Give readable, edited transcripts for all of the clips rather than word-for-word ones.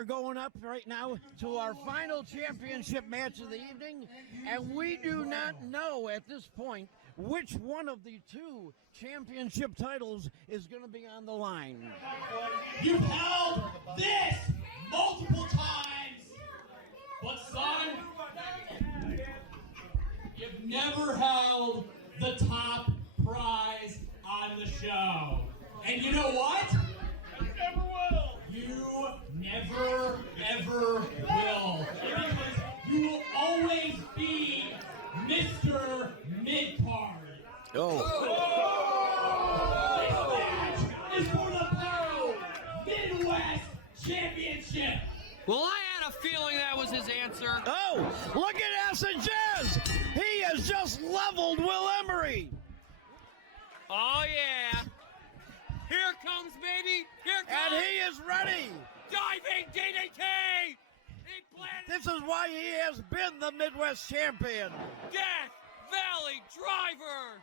are going up right now to our final championship match of the evening, and we do not know at this point which one of the two championship titles is going to be on the line. You've held this multiple times, but son, you've never held the top prize on the show. And you know what? You never will. You never, ever will. Because you will always be Mr. Mid-Card. Oh. This match is for the POWW Midwest Championship. Well, I had a feeling that was his answer. Oh, look at Jazz. He has just leveled Will Emery. Oh, yeah. Here comes, baby. Here comes. And he is ready. Diving DDT. This is why he has been the Midwest champion. Death Valley Driver.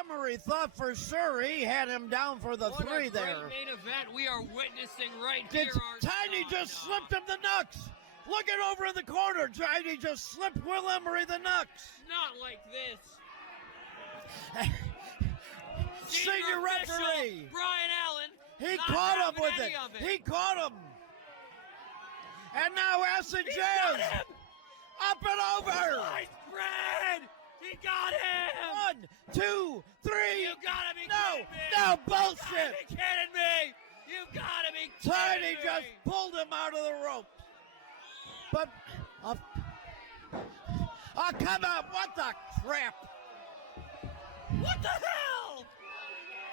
Emery thought for sure he had him down for the What three a there. great main event we are witnessing right here. Tiny just slipped him the knucks. Looking over in the corner, Tiny just slipped Will Emery the knucks. Not like this. Senior referee Brian Allen. He caught him with it. He caught him. And now Acid Jazz. Up and over. Sliced bread. He got him. 1, 2, 3. You gotta be No, kidding me. no, You bullshit. gotta be kidding me. You gotta be kidding Tiny me. just pulled him out of the rope. But, oh, come on. What the crap? What the hell?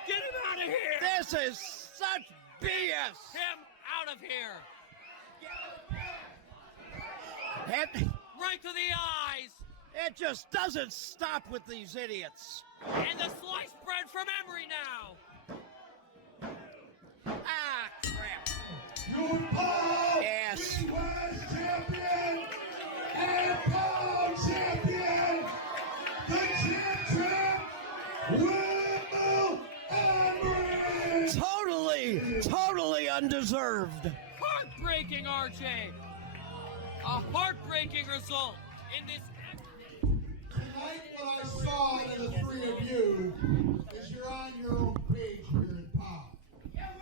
Get him out of here. This is such BS. Him out of here. Right to the eyes. It just doesn't stop with these idiots. And the sliced bread from Emery now. Ah, crap. Your POWW Yes. Midwest champion and POWW champion, the champ, Will Emery. Totally undeserved. Heartbreaking, RJ. A heartbreaking result in this. Tonight, what I saw in the three of you is you're on your own page here in POWW.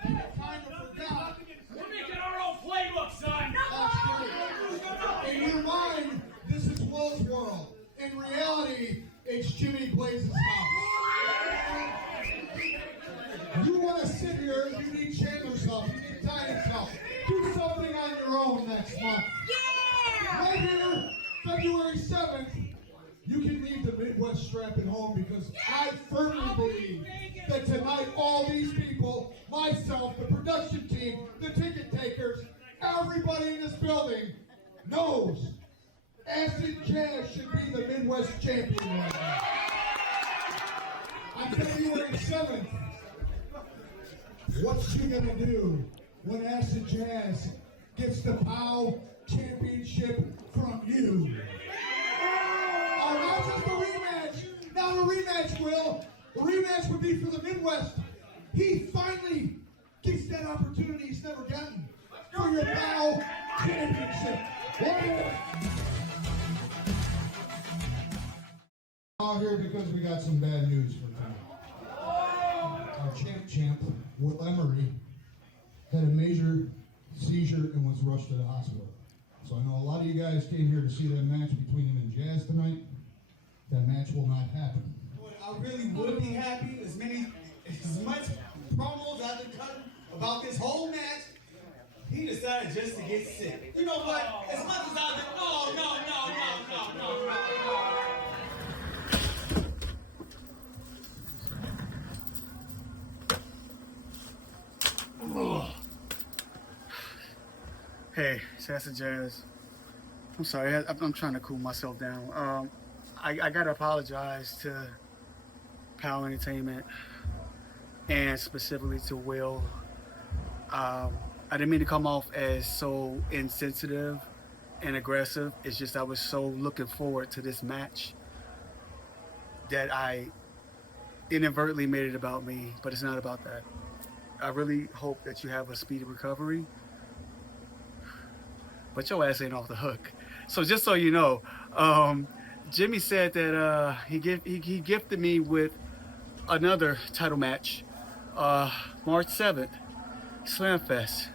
You kind of forgot. We're making our own playbook, son. That's great. In your mind, this is Will's world. In reality, it's Jimmy Blaze's house. You want to sit here, you need Chandler's help, you need Tiny's help. Do something on your own next month. Yeah! Right here, February 7th, you can leave the Midwest strap at home because I firmly believe that tonight all these people, myself, the production team, the ticket takers, everybody in this building knows Acid Jazz should be the Midwest champion right now. On February 7th, what's she gonna do when Acid Jazz gets the POWW championship from you? Not just a rematch, not a rematch, Will. A rematch would be for the Midwest. He finally gets that opportunity he's never gotten for your POWW championship. Out here because we got some bad news for tonight. Our champ, Will Emery, had a major seizure and was rushed to the hospital. So I know a lot of you guys came here to see that match between him and Jazz tonight. That match will not happen. I really would be happy as much promos I've been cutting about this whole match. He decided just to get sick. You know what? As much as I've been, Hey, it's Acid Jazz. I'm sorry, I'm trying to cool myself down. I gotta apologize to POWW Entertainment and specifically to Will. I didn't mean to come off as so insensitive and aggressive. It's just I was so looking forward to this match that I inadvertently made it about me, but it's not about that. I really hope that you have a speedy recovery. but your ass ain't off the hook. So just so you know, Jimmy said that he gifted me with another title match, March 7th, Slamfest,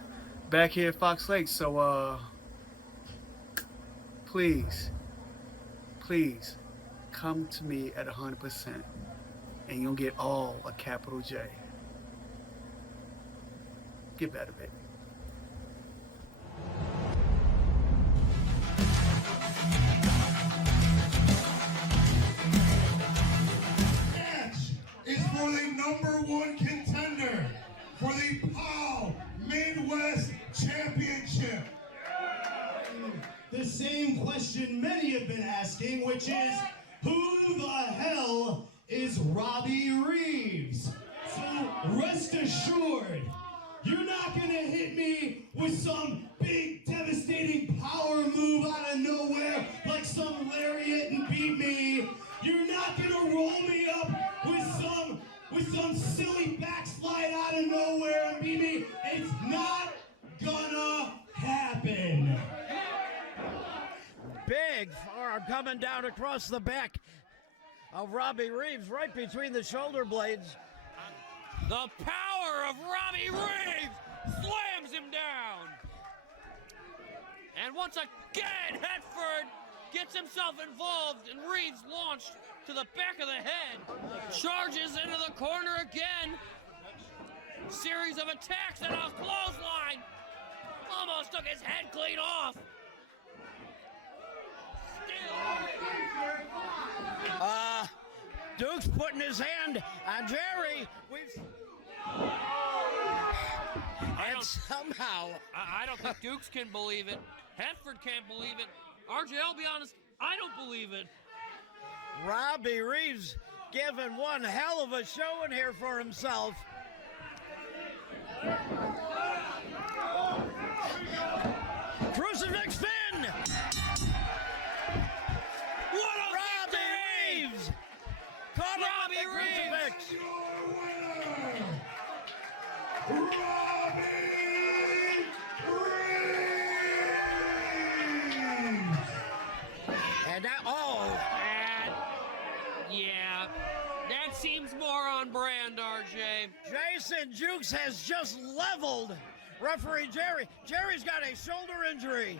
back here at Fox Lake. So please come to me at 100%, and you'll get all a capital J. Get better, baby. Is for the #1 contender for the POWW Midwest Championship. The same question many have been asking, which is, who the hell is Robbie Reeves? So rest assured, you're not gonna hit me with some big devastating power move out of nowhere like some lariat and beat me. You're not gonna roll me up with some silly backslide out of nowhere and beat me. It's not gonna happen. Big forearm coming down across the back of Robbie Reeves, right between the shoulder blades. The power of Robbie Reeves slams him down. And once again, Hetford gets himself involved, and Reeves launched to the back of the head. Charges into the corner again. Series of attacks and a clothesline. Almost took his head clean off. Duke's putting his hand on Jerry. And somehow, I don't think Dukes can believe it. Hetford can't believe it. RJ, I'll be honest, I don't believe it. Robbie Reeves giving one hell of a show in here for himself. Crucifix pin! What a Robbie Reeves! Caught Robbie Robbie Reeves! And that, yeah, that seems more on brand, RJ. Jason Jukes has just leveled referee Jerry. Jerry's got a shoulder injury.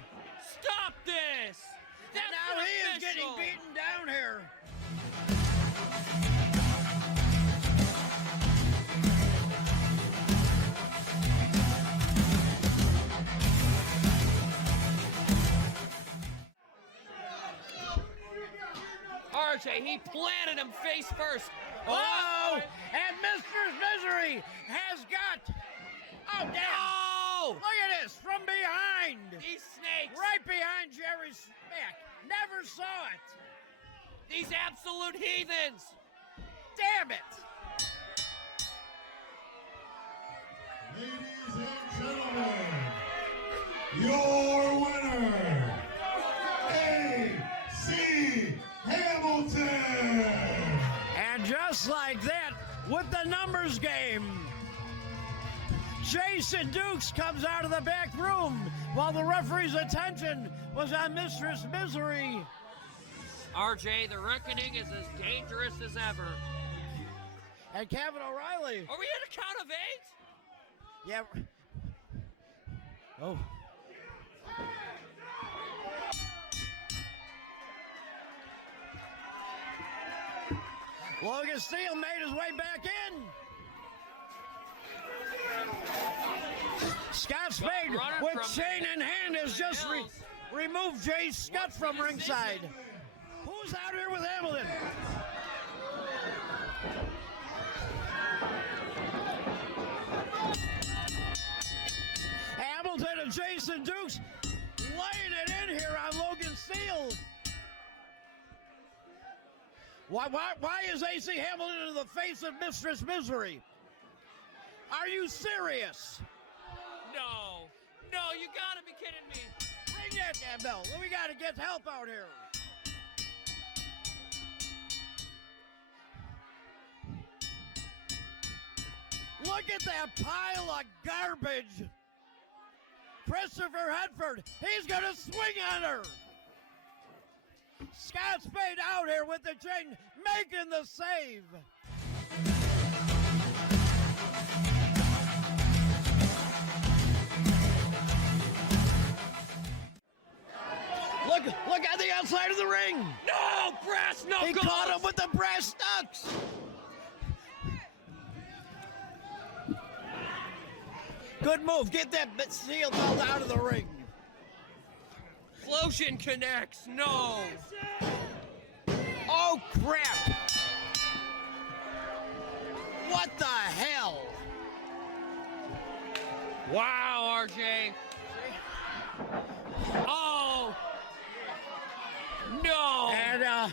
Stop this! And now he is getting beaten down here. RJ, he planted him face first. Oh! And Mistress Misery has got... Oh, damn! No! Look at this, from behind! These snakes! Right behind Jerry's back. Never saw it. These absolute heathens! Damn it! Ladies and gentlemen, your winner, A.C. Hamilton! And just like that, with the numbers game, Jason Dukes comes out of the back room while the referee's attention was on Mistress Misery. RJ, the Reckoning is as dangerous as ever. And Kavan O'Reilly. Are we at a count of 8? Yeah. Oh. Logan Steele made his way back in. Scott Spade, with chain in hand, has just removed Jay Skutt from ringside. Who's out here with Hamilton? Hamilton and Jason Dukes laying it in here on Logan Steele. Why is AC Hamilton in the face of Mistress Misery? Are you serious? No. No, you gotta be kidding me. Ring that damn bell. We gotta get help out here. Look at that pile of garbage. Christopher Hedford, he's going to swing on her. Scott Spade out here with the chain, making the save. Look at the outside of the ring. No, brass knuckles. He caught him with the brass knucks. Good move. Get that steel belt out of the ring. Flosion connects. No. Oh, crap. What the hell? Wow, RJ. Oh. No. And, no.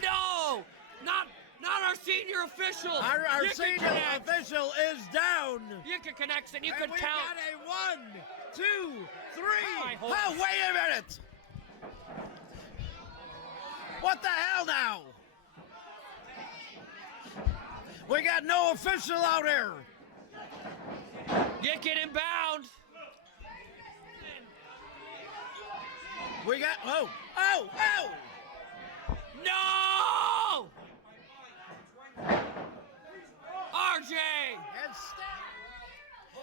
Not our senior official. Our Yika senior connects. official is down. Yika connects, and you And can we count. got a 1, 2, 3. I hope- Oh, wait a minute. What the hell now? We got no official out here. Yika inbound. We got, oh. No! RJ! And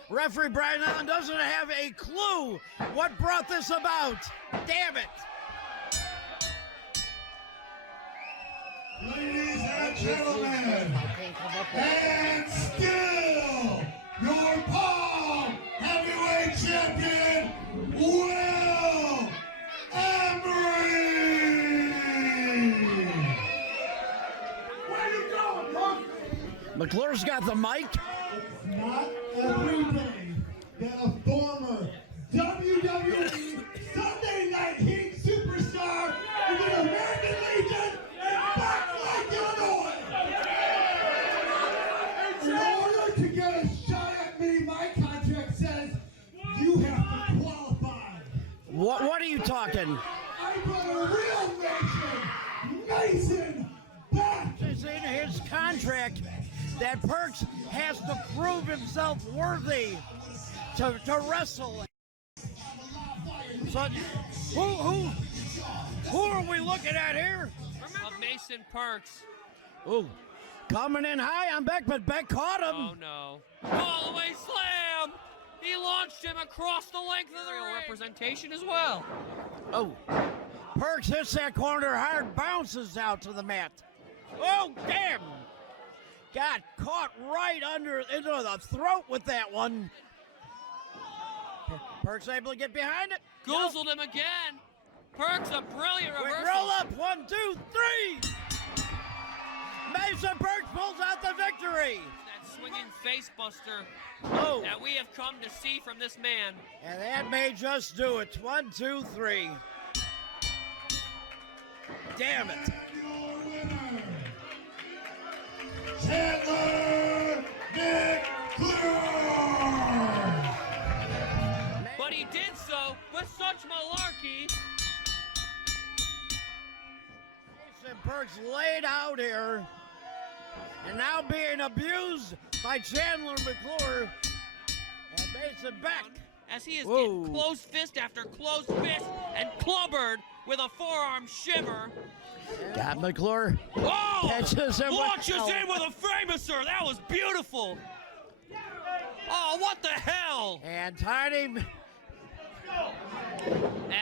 referee Brian Allen doesn't have a clue what brought this about. Damn it. Ladies and gentlemen, and still your POWW Heavyweight Champion, Will Emery! Where you going, punk? McClure's got the mic. Not every day that a former WWE Sunday Night Heat superstar is an American Legion and Backflight, Illinois. In order to get a shot at me, my contract says you have to qualify. What are you talking? I brought a real Mason back. It's in his contract that Perks has to prove himself worthy to wrestle. So, who are we looking at here? Of Mason Perks. Ooh, coming in high on Beck, but Beck caught him. Oh no. All the way slam! He launched him across the length of the ring. Representation as well. Oh, Perks hits that corner hard, bounces out to the mat. Oh, damn! Got caught right into the throat with that one. Perks able to get behind it. Goozled him again. Perks a brilliant Quick reversal. roll up, 1, 2, 3. Mason Perks pulls out the victory. That swinging face buster Oh, that we have come to see from this man. and that may just do it. 1, 2, 3. Damn it. Your winner, Chandler McClure. But he did so with such malarkey. Mason Perks laid out here and now being abused by Chandler McClure and Mason back. As he is Whoa. getting closed fist after closed fist and clubbered with a forearm shiver. Got McClure. Oh! Catches him with- Launches in with a famouser. That was beautiful. Oh, what the hell? And Tiny. And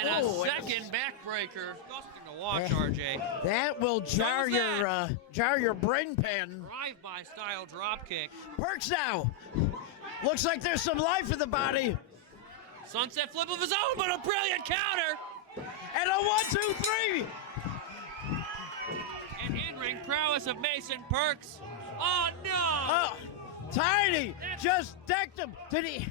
Oh, a second backbreaker. Disgusting to watch, Yeah. RJ. That will jar your brain pan. Drive-by style dropkick. Perks now. Looks like there's some life in the body. Sunset flip of his own, but a brilliant counter. And a 1, 2, 3. And in-ring prowess of Mason Perks. Oh, no. Oh, Tiny just decked him. Did he?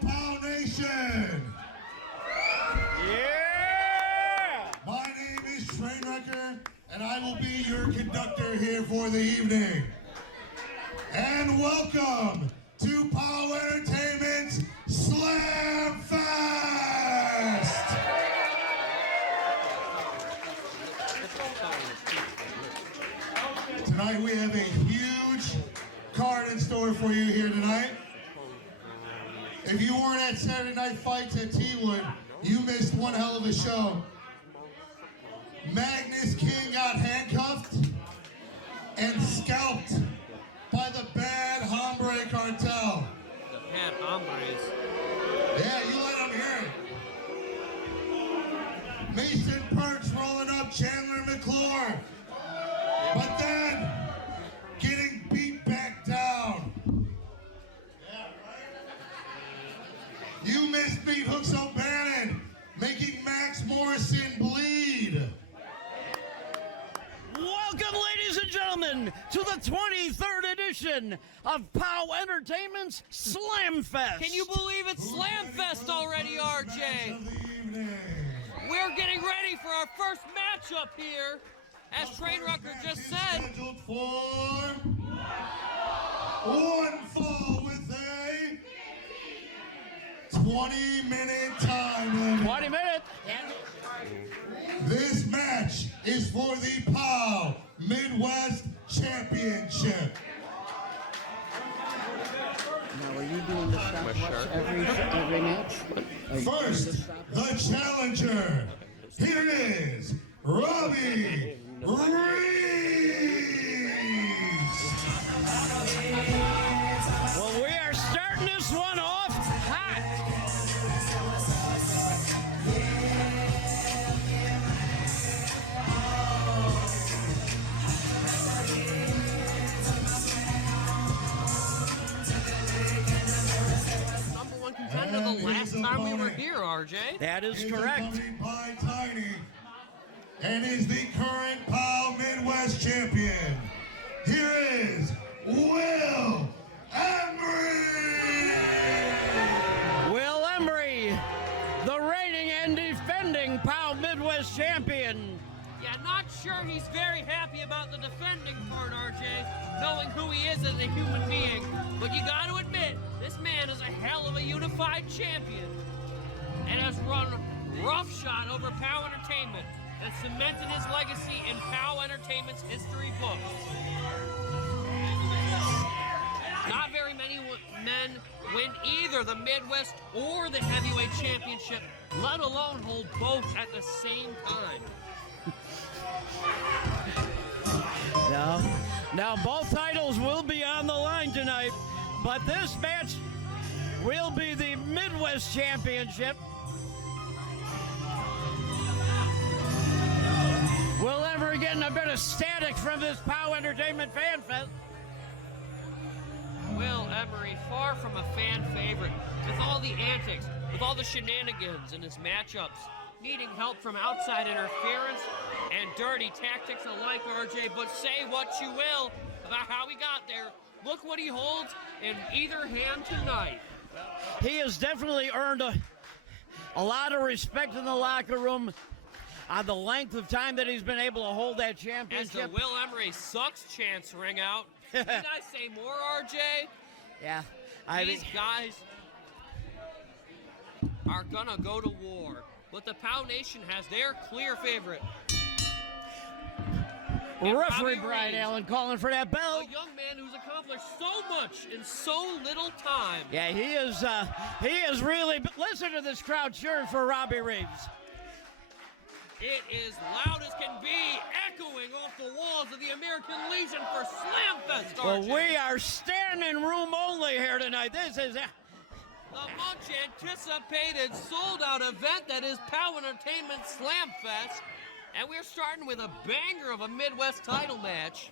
POW Nation! Yeah! My name is Trainwrecker, and I will be your conductor here for the evening. And welcome to POW Entertainment's Slamfest! Tonight we have a huge card in store for you here tonight. If you weren't at Saturday Night Fights at T-Wood, you missed one hell of a show. Magnus King got handcuffed and scalped by the Bad Hombre Cartel. The Bad Hombres. Yeah, you let them hear it. Mason Perks rolling up Chandler McClure. But then, getting beat back down. Yeah, right? You missed Beat Hooks O'Bannon, making Max Morrison bleed. Welcome, ladies and gentlemen, to the 23rd edition of POW Entertainment's Slamfest. Can you believe it's Slamfest already, RJ? We're getting ready for our first matchup here. As Trainwrecker just said, Scheduled for one fall with a 20-minute time limit. 20 minutes. This match is for the POW Midwest Championship. Now, are you doing the stopwatch every match? First, the challenger. Here is Robbie Reeves. Well, we are starting this one off hot. number one contender the last time we were here, RJ. That is Is correct. accompanied by Tiny, and is the current POW Midwest champion. Here is Will Emery. Will Emery, the reigning and defending POW Midwest champion. Yeah, not sure he's very happy about the defending part, RJ, knowing who he is as a human being. But you got to admit, this man is a hell of a unified champion and has run roughshod over POW Entertainment and cemented his legacy in POW Entertainment's history books. Not very many men win either the Midwest or the Heavyweight Championship, let alone hold both at the same time. Now both titles will be on the line tonight, but this match will be the Midwest Championship. Will Emery getting a bit of static from this POW Entertainment Fan Fest? Will Emery, far from a fan favorite, with all the antics, with all the shenanigans in his matchups, needing help from outside interference and dirty tactics alike, RJ, but say what you will about how he got there. Look what he holds in either hand tonight. He has definitely earned a lot of respect in the locker room on the length of time that he's been able to hold that As championship. the Will Emery sucks chants ring out, need I say more, RJ? Yeah, I mean, These guys are gonna go to war, but the POW Nation has their clear favorite. And referee Robbie Brian Reeves, Allen calling for that bell. a young man who's accomplished so much in so little time. Yeah, he is really, listen to this crowd cheering for Robbie Reeves. It is loud as can be, echoing off the walls of the American Legion for Slamfest, Well, RJ. we are standing room only here tonight. This is, The much anticipated sold out event that is POW Entertainment Slamfest. And we're starting with a banger of a Midwest title match.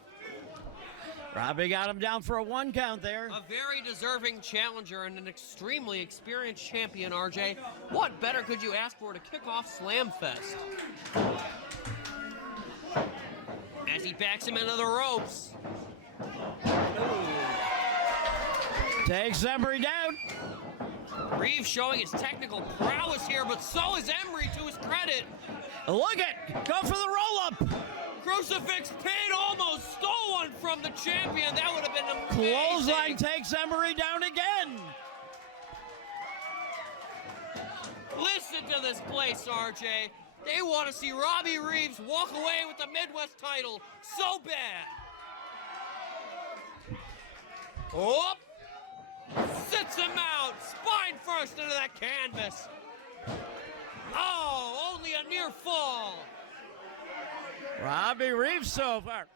Robbie got him down for a 1 count there. A very deserving challenger and an extremely experienced champion, RJ. What better could you ask for to kick off Slamfest? As he backs him into the ropes. Takes Emery down. Reeves showing his technical prowess here, but so is Emery to his credit. Look at, go for the roll-up. Crucifix pin almost stole one from the champion. That would have been amazing. Clothesline takes Emery down again. Listen to this place, RJ. They want to see Robbie Reeves walk away with the Midwest title so bad. Oh, sits him out, spine first into that canvas. Oh, only a near fall. Robbie Reeves so far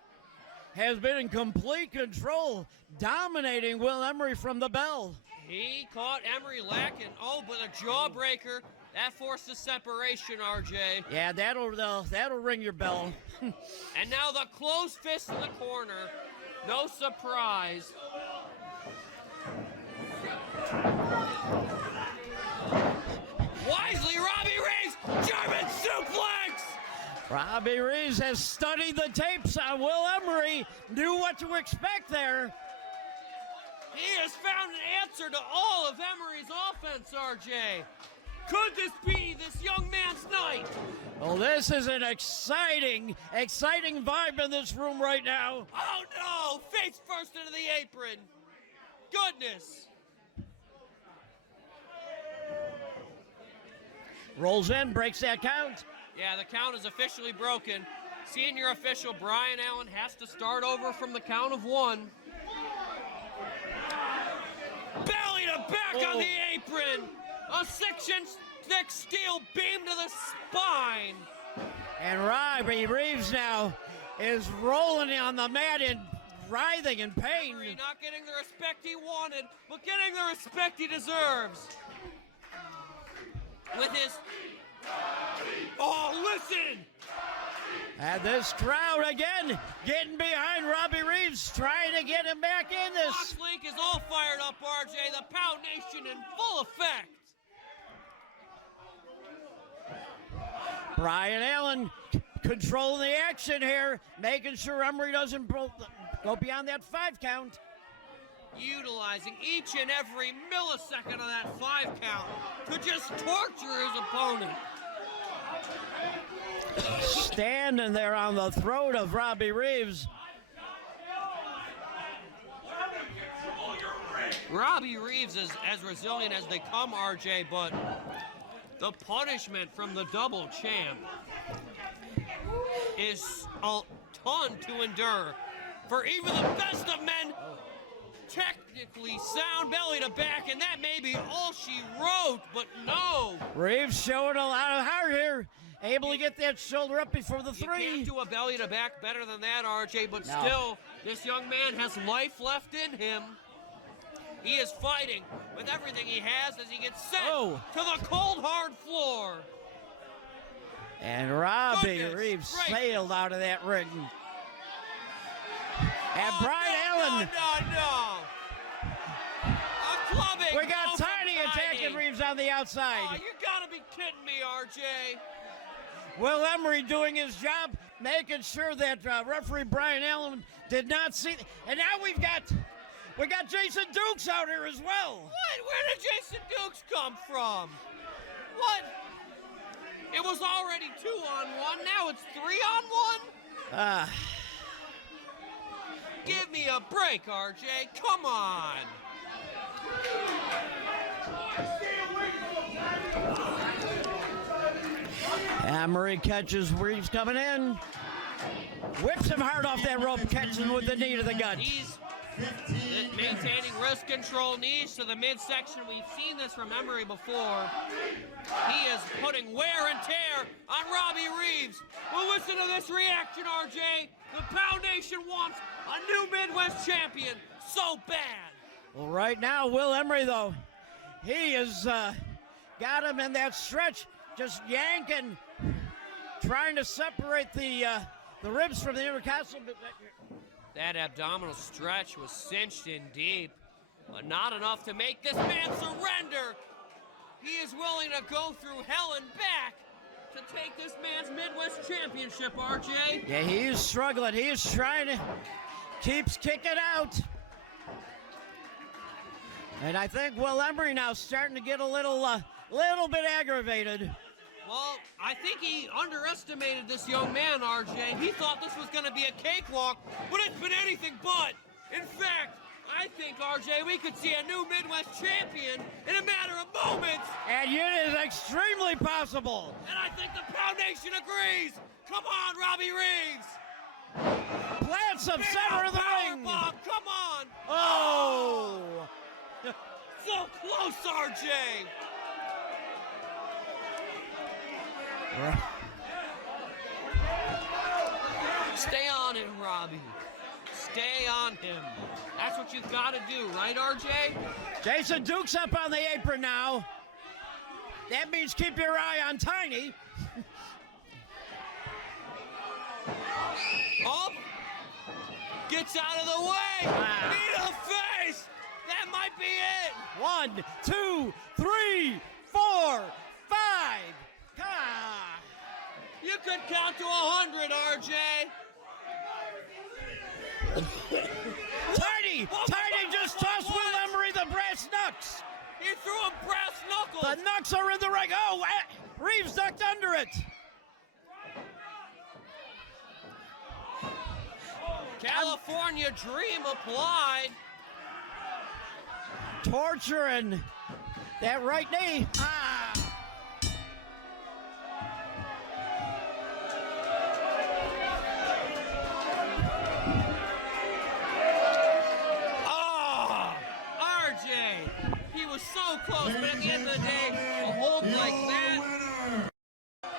has been in complete control, dominating Will Emery from the bell. He caught Emery lacking. Oh, but a jawbreaker. That forced a separation, RJ. Yeah, that'll ring your bell. And now the closed fist in the corner. No surprise. Wisely, Robbie Reeves, German suplex! Robbie Reeves has studied the tapes on Will Emery, knew what to expect there. He has found an answer to all of Emery's offense, RJ. Could this be this young man's night? Well, this is an exciting vibe in this room right now. Oh no! Face first into the apron. Goodness. Rolls in, breaks that count. Yeah, the count is officially broken. Senior official Brian Allen has to start over from the count of 1. Belly to back on the apron. A 6-inch thick steel beam to the spine. And Robbie Reeves now is rolling on the mat and writhing in pain. Emery not getting the respect he wanted, but getting the respect he deserves. With his... Oh, listen! And this crowd again getting behind Robbie Reeves, trying to get him back in this. Fox Link is all fired up, RJ. The Pow Nation in full effect. Brian Allen controlling the action here, making sure Emery doesn't go beyond that 5 count. Utilizing each and every millisecond of that 5 count to just torture his opponent. Standing there on the throat of Robbie Reeves. Robbie Reeves is as resilient as they come, RJ, but the punishment from the double champ is a ton to endure. For even the best of men, technically sound belly to back, and that may be all she wrote, but no. Reeves showing a lot of heart here, able to get that shoulder up before the 3. You can't do a belly to back better than that, RJ, but No. still, this young man has life left in him. He is fighting with everything he has as he gets sent to the cold, hard floor. And Robbie Reeves sailed out of that ring. And Brian Allen. No. A clubbing. We got Tiny attacking Reeves on the outside. Oh, you gotta be kidding me, RJ. Will Emery doing his job, making sure that referee Brian Allen did not see. And now we got Jason Dukes out here as well. What? Where did Jason Dukes come from? What? It was already 2-on-1. Now it's 3-on-1? Give me a break, RJ. Come on. Emery catches Reeves coming in. Whips him hard off that rope, catching with the knee to the gut. He's maintaining wrist control, knees to the midsection. We've seen this from Emery before. He is putting wear and tear on Robbie Reeves. Well, listen to this reaction, RJ. The Pow Nation wants a new Midwest champion so bad. Well, right now, Will Emery, though, he has got him in that stretch, just yanking, trying to separate the ribs from the intercostal. That abdominal stretch was cinched in deep, but not enough to make this man surrender. He is willing to go through hell and back to take this man's Midwest championship, RJ. Yeah, he is struggling. He is trying to, keeps kicking out. And I think Will Emery now starting to get a little bit aggravated. Well, I think he underestimated this young man, RJ. He thought this was going to be a cakewalk, but it's been anything but. In fact, I think, RJ, we could see a new Midwest champion in a matter of moments. And it is extremely possible. And I think the Pound Nation agrees. Come on, Robbie Reeves. Plants of center of the ring. Bomb. Come on. Oh. So close, RJ. Stay on him, Robbie. Stay on him. That's what you've got to do, right, RJ? Jason Duke's up on the apron now. That means keep your eye on Tiny. Oh! Gets out of the way! Knee to the face! That might be it! 1, 2, 3, 4, 5. Ah. You could count to 100, RJ. Tiny just tossed Will Emery the brass knucks. He threw him brass knuckles. The knucks are in the ring. Oh, Reeves ducked under it. California Dream applied. Torturing that right knee. Ah. So close, but at the end of the day, a hold like that. Winner,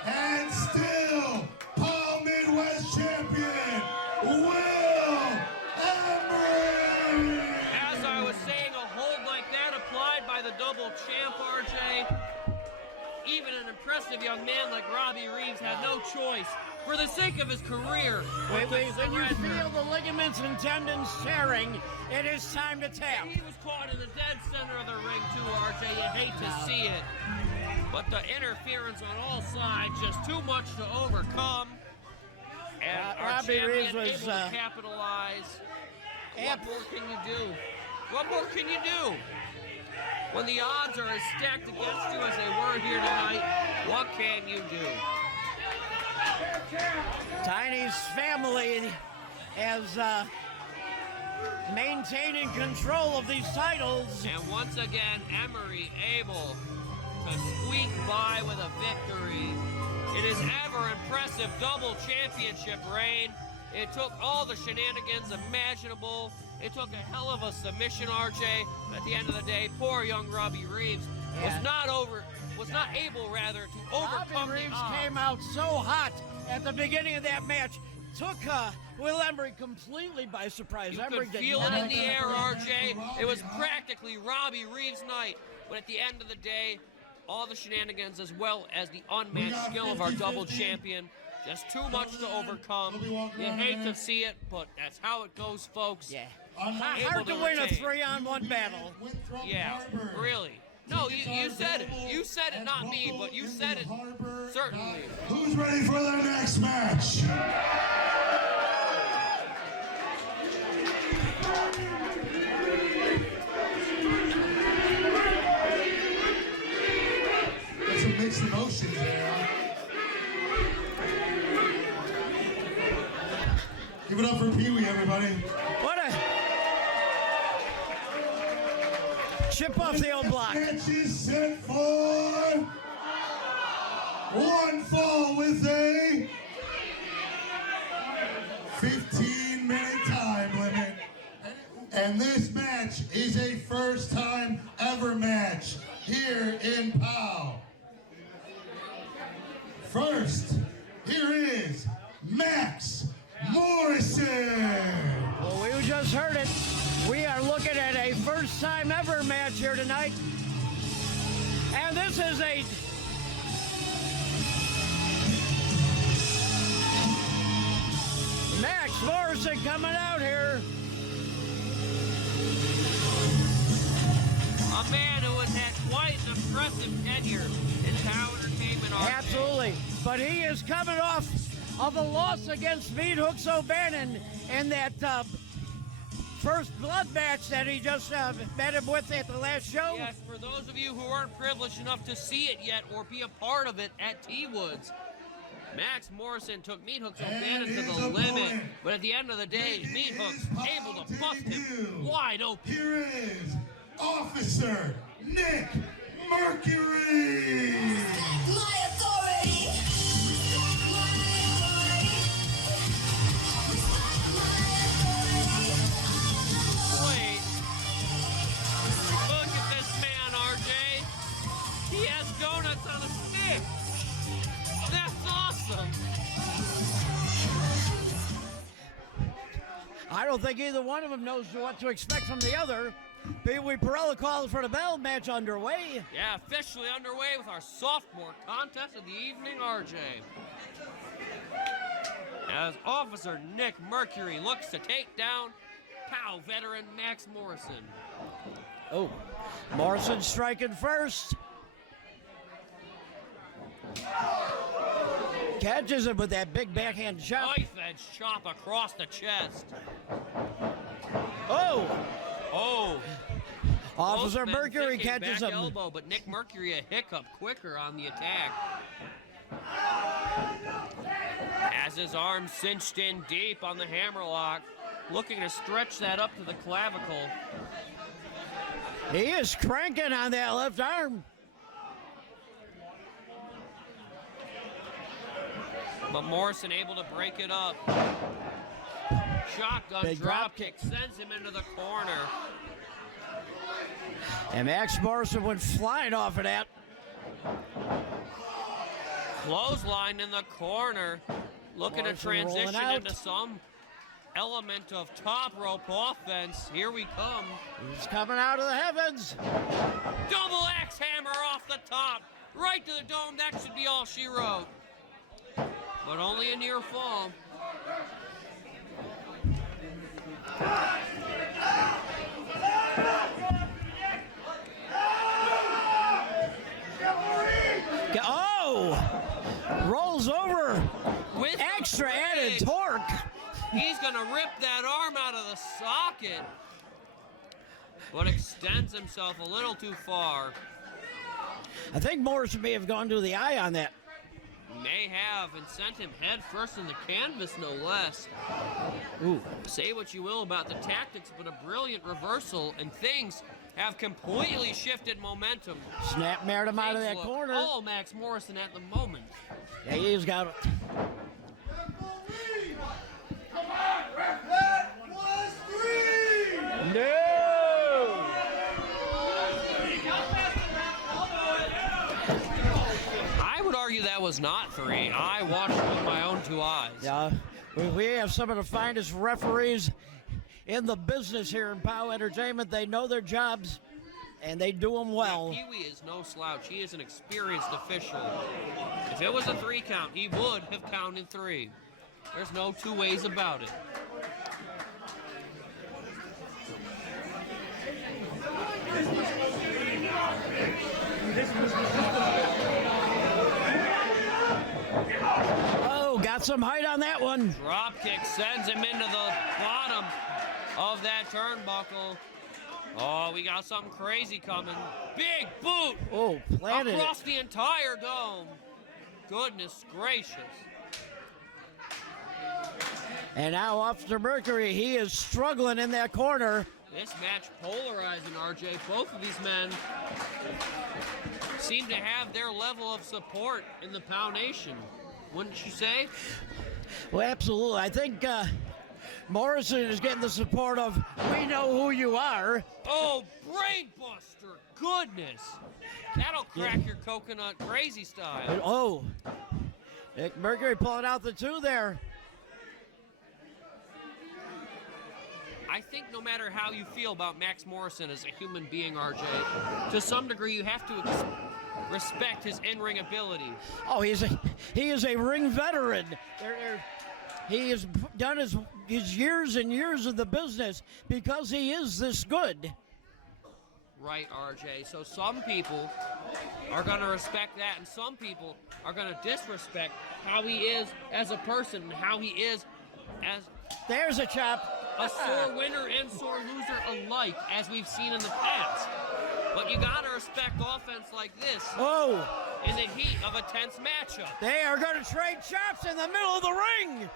and still POWW Midwest champion, Will Emery. As I was saying, a hold like that applied by the double champ, RJ. Even an impressive young man like Robbie Reeves had no choice. For the sake of his career. Wait, when you feel the ligaments and tendons tearing, it is time to tap. He was caught in the dead center of the ring too, RJ. You hate to see it. But the interference on all sides, just too much to overcome. And our Robbie Reeves champion was, able to capitalize. What more can you do? What more can you do? When the odds are as stacked against you as they were here tonight, what can you do? Tiny's family is maintaining control of these titles. And once again, Emery able to squeak by with a victory. It is ever impressive double championship reign. It took all the shenanigans imaginable. It took a hell of a submission, RJ. At the end of the day, poor young Robbie Reeves was not able to overcome Robbie Reeves the odds. came out so hot at the beginning of that match. Took Will Emery completely by surprise. You Emery could did feel it not in the air, RJ. It was practically Robbie Reeves' night. But at the end of the day, all the shenanigans as well as the unmatched skill of our double champion, just too much to overcome. You hate to see it, but that's how it goes, folks. Yeah. Hard to win a 3-on-1 battle. Yeah, really. No, you said it. You said it, not me, but you said it, certainly. Who's ready for their next match? There's some mixed emotions there. Give it up for Pee Wee, everybody. What a chip off the old block. Match is set for one fall with a 15-minute time limit. And this match is a first-time ever match here in POWW. First, here is Max Morrison. Well, we just heard it. We are looking at a first-time ever match here tonight. And this is a Max Morrison coming out here. A man who has had quite an impressive tenure in POWW Entertainment. Absolutely. But he is coming off of a loss against Mead Hooks O'Bannon in that first blood match that he just met him with at the last show. Yes, for those of you who aren't privileged enough to see it yet or be a part of it at T-Woods, Max Morrison took Meat Hook's O'Bannon to the limit, but at the end of the day, Meat Hook's able to bust him wide open. Here it is, Officer Nick Mercury. My authority. Wait. Look at this man, RJ. He has donuts on a stick. That's awesome. I don't think either one of them knows what to expect from the other. Pee Wee Perella calls for the bell match underway. Yeah, officially underway with our sophomore contest of the evening, RJ. As Officer Nick Mercury looks to take down POW veteran Max Morrison. Oh, Morrison striking first. Catches him with that big backhand chop. Knife edge chop across the chest. Oh! Oh. Officer Both men Mercury thinking catches back him. elbow, but Nick Mercury a hiccup quicker on the attack. Has his arm cinched in deep on the hammerlock, looking to stretch that up to the clavicle. He is cranking on that left arm. But Morrison able to break it up. Shotgun Big drop drop kick sends him into the corner. And Max Morrison went flying off of that. Clothesline in the corner. Looking to Morrison rolling transition out. into some element of top rope offense. Here we come. He's coming out of the heavens. Double axe hammer off the top. Right to the dome. That should be all she wrote. But only a near fall. Oh! Rolls over. With Extra the added bridge. torque. He's going to rip that arm out of the socket. But extends himself a little too far. I think Morrison may have gone to the eye on that. May have, and sent him head first in the canvas, no less. Ooh. Say what you will about the tactics, but a brilliant reversal, and things have completely shifted momentum. Snap married him out of that Things look corner. all Max Morrison at the moment. Yeah, he's got it. That was 3. No! I would argue that was not 3. I watched it with my own 2 eyes. Yeah, we have some of the finest referees in the business here in POW Entertainment. They know their jobs, and they do them well. Pee Wee is no slouch. He is an experienced official. If it was a 3 count, he would have counted 3. There's no 2 ways about it. Oh, got some height on that one. Drop kick sends him into the bottom of that turnbuckle. Oh, we got something crazy coming. Big boot Oh, planted it. across the entire dome. Goodness gracious. And now Officer Mercury, he is struggling in that corner. This match polarizing, RJ. Both of these men seem to have their level of support in the POW Nation. Wouldn't you say? Well, absolutely. I think Morrison is getting the support of, we know who you are. Oh, brainbuster. Goodness. That'll crack your coconut crazy style. Oh, Nick Mercury pulling out the 2 there. I think no matter how you feel about Max Morrison as a human being, RJ, to some degree you have to respect his in-ring ability. Oh, he is a ring veteran. He has done his years and years of the business because he is this good. Right, RJ. So some people are going to respect that, and some people are going to disrespect how he is as a person and how he is as... There's a chop. a sore winner and sore loser alike, as we've seen in the past. But you gotta respect offense like this Oh, in the heat of a tense matchup. they are going to trade chops in the middle of the ring.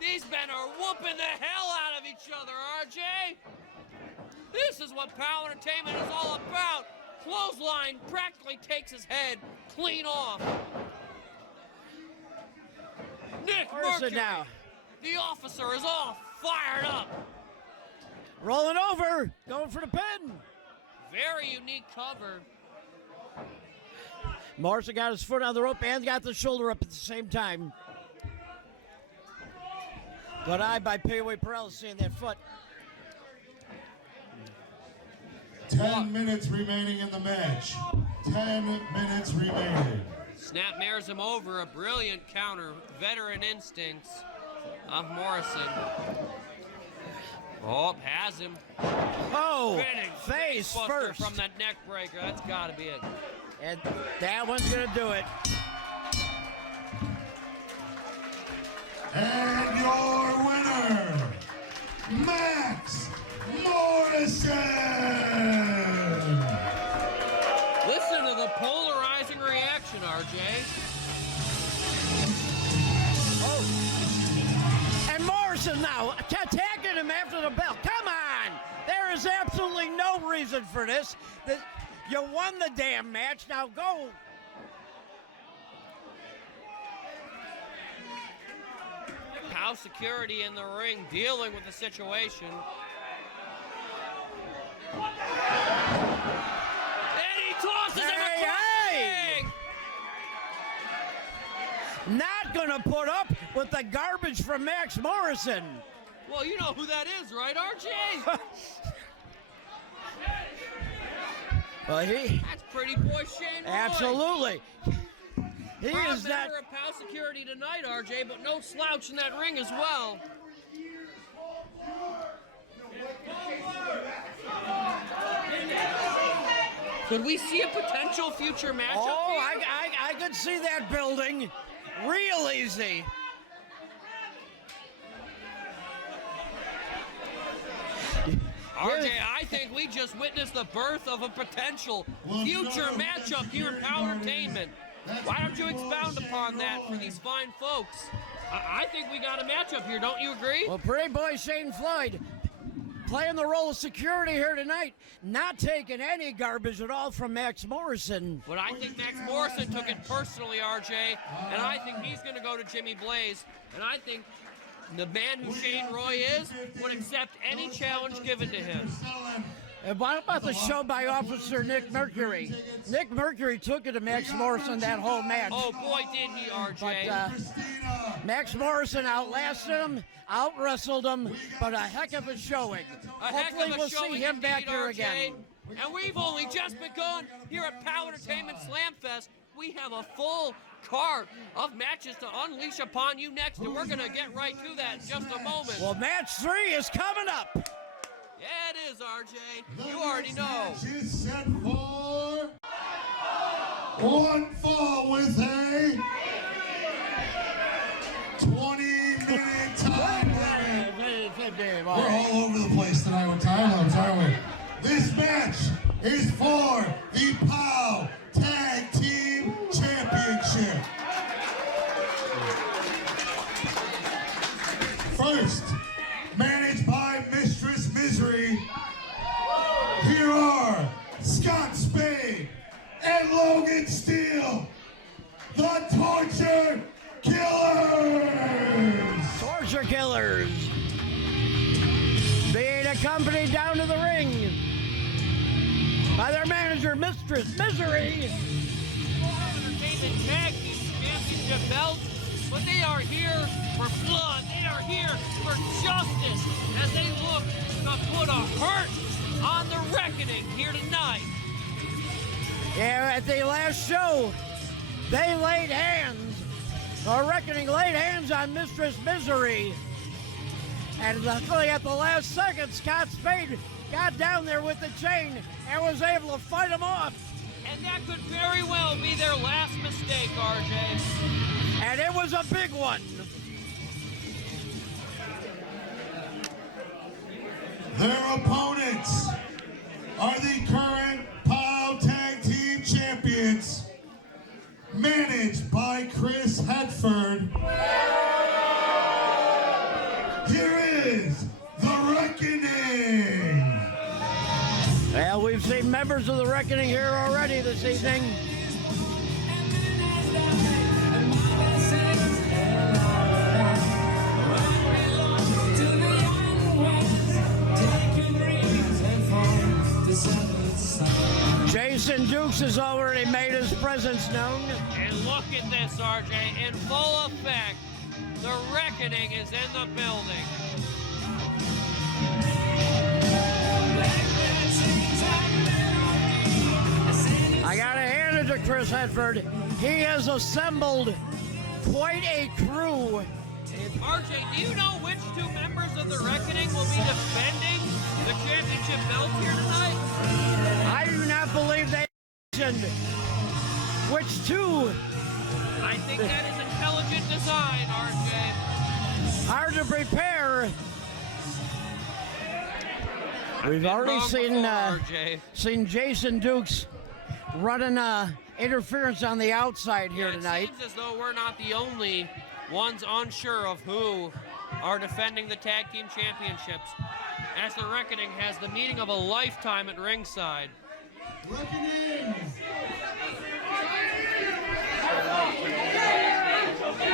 These men are whooping the hell out of each other, RJ. This is what POWW Entertainment is all about. Clothesline practically takes his head clean off. Nick Morrison Mercury, now. the officer, is all fired up. Rolling over, going for the pin. Very unique cover. Morrison got his foot on the rope and got the shoulder up at the same time. Good eye by POWW Perel seeing that foot. 10 minutes remaining in the match. 10 minutes remaining. Snap mirrors him over, a brilliant counter. Veteran instincts of Morrison. Oh, has him. Oh, Spinning face facebuster first. from that neck breaker. That's got to be it. And that one's going to do it. And your winner, Max Morrison. Listen to the polarizing reaction, RJ. And Morrison now attacking him after the bell. Come on. There is absolutely no reason for this. You won the damn match. Now go. POWW security in the ring dealing with the situation. And he tosses him across the ring. Not going to put up with the garbage from Max Morrison. Well, you know who that is, right, RJ? Well, That's pretty boy Shane Roy. absolutely. He Proud is not. member of POWW security tonight, RJ, but no slouch in that ring as well. Could we see a potential future matchup Oh, here? I could see that building real easy. RJ, I think we just witnessed the birth of a potential future matchup here in POWW Entertainment. Why don't you expound upon that for these fine folks? I think we got a matchup here, don't you agree? Well, pretty boy Shane Floyd playing the role of security here tonight, not taking any garbage at all from Max Morrison. But I think Max Morrison took it personally, RJ, and I think he's going to go to Jimmy Blaze, and I think the man who Shane Roy is would accept any challenge given to him. And what about the show by Officer Nick Mercury? Nick Mercury took it to Max Morrison that whole match. Oh boy, did he, RJ. But Max Morrison outlasted him, out-wrestled him, but a heck of a showing. Hopefully we'll see him back here again. And we've only just begun here at POWW Entertainment Slamfest. We have a full card of matches to unleash upon you next, and we're going to get right to that in just a moment. Well, match 3 is coming up. Yeah, it is, RJ. You already know. Match is set for one fall with a 20-minute time limit. We're all over the place tonight with time limits, aren't we? This match is for the POWW Tag Team Championship. First, managed by Mistress Misery, here are Skutt, Spade, and Logan Steele, the Torture Killers. Torture Killers. Being accompanied down to the ring by their manager, Mistress Misery. Entertainment Tag Team Championship belts, but they are here for blood. They are here for justice as they look to put a hurt on the Reckoning here tonight. Yeah, at the last show, they laid hands. The Reckoning laid hands on Mistress Misery. And luckily at the last second, Skutt Spade got down there with the chain and was able to fight him off. And that could very well be their last mistake, RJ. And it was a big one. Their opponents are the current POW Tag Team Champions, managed by Chris Hedford. Here is the Reckoning. Well, we've seen members of the Reckoning here already this evening. Jason Dukes has already made his presence known. And look at this, RJ, in full effect. The Reckoning is in the building. I gotta hand it to Chris Hedford. He has assembled quite a crew. RJ, do you know which two members of the Reckoning will be defending the championship belt here tonight? I do not believe they mentioned which two. I think that is intelligent design, RJ. Hard to prepare. We've already seen Jason Dukes running interference on the outside here tonight. It seems as though we're not the only ones unsure of who are defending the tag team championships, as the Reckoning has the meeting of a lifetime at ringside. Reckoning!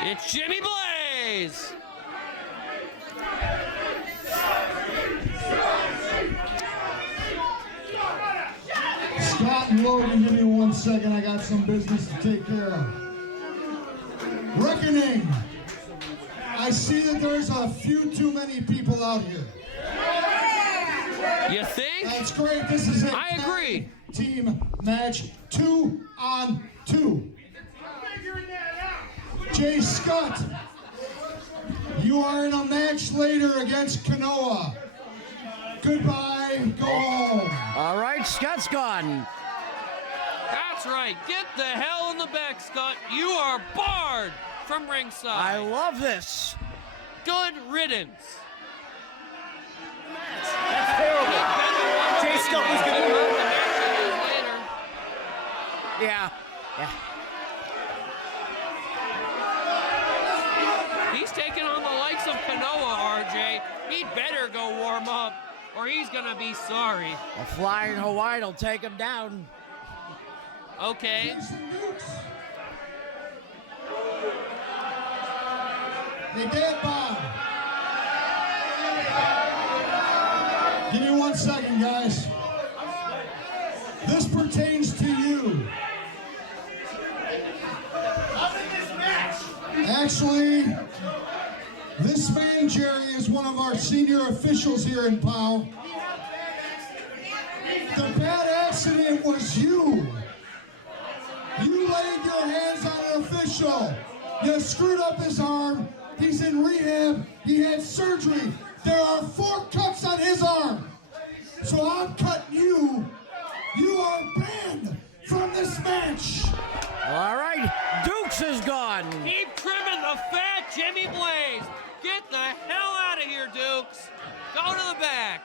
It's Jimmy Blaze! Scott and Logan, give me 1 second. I got some business to take care of. Reckoning! I see that there's a few too many people out here. You think? That's great. This is a I agree. team match 2-on-2. Jay Skutt, you are in a match later against Kanoa. Goodbye, go home. All right, Scott's gone. That's right. Get the hell in the back, Skutt. You are barred from ringside. I love this. Good riddance. That's terrible. Jay Skutt was going to win. Yeah. He's taking on the likes of Kanoa, RJ. He'd better go warm up, or he's gonna be sorry. A flying Hawaiian will take him down. Okay. Hey, Dad Bob. Give me 1 second, guys. This pertains to you. Actually, this man, Jerry, is one of our senior officials here in POW. The bad accident was you. You laid your hands on an official. You screwed up his arm. He's in rehab. He had surgery. There are 4 cuts on his arm. So I'm cutting you. You are banned from this match. All right, Dukes is gone. Keep trimming the fat, Jimmy Blaze. Get the hell out of here, Dukes. Go to the back.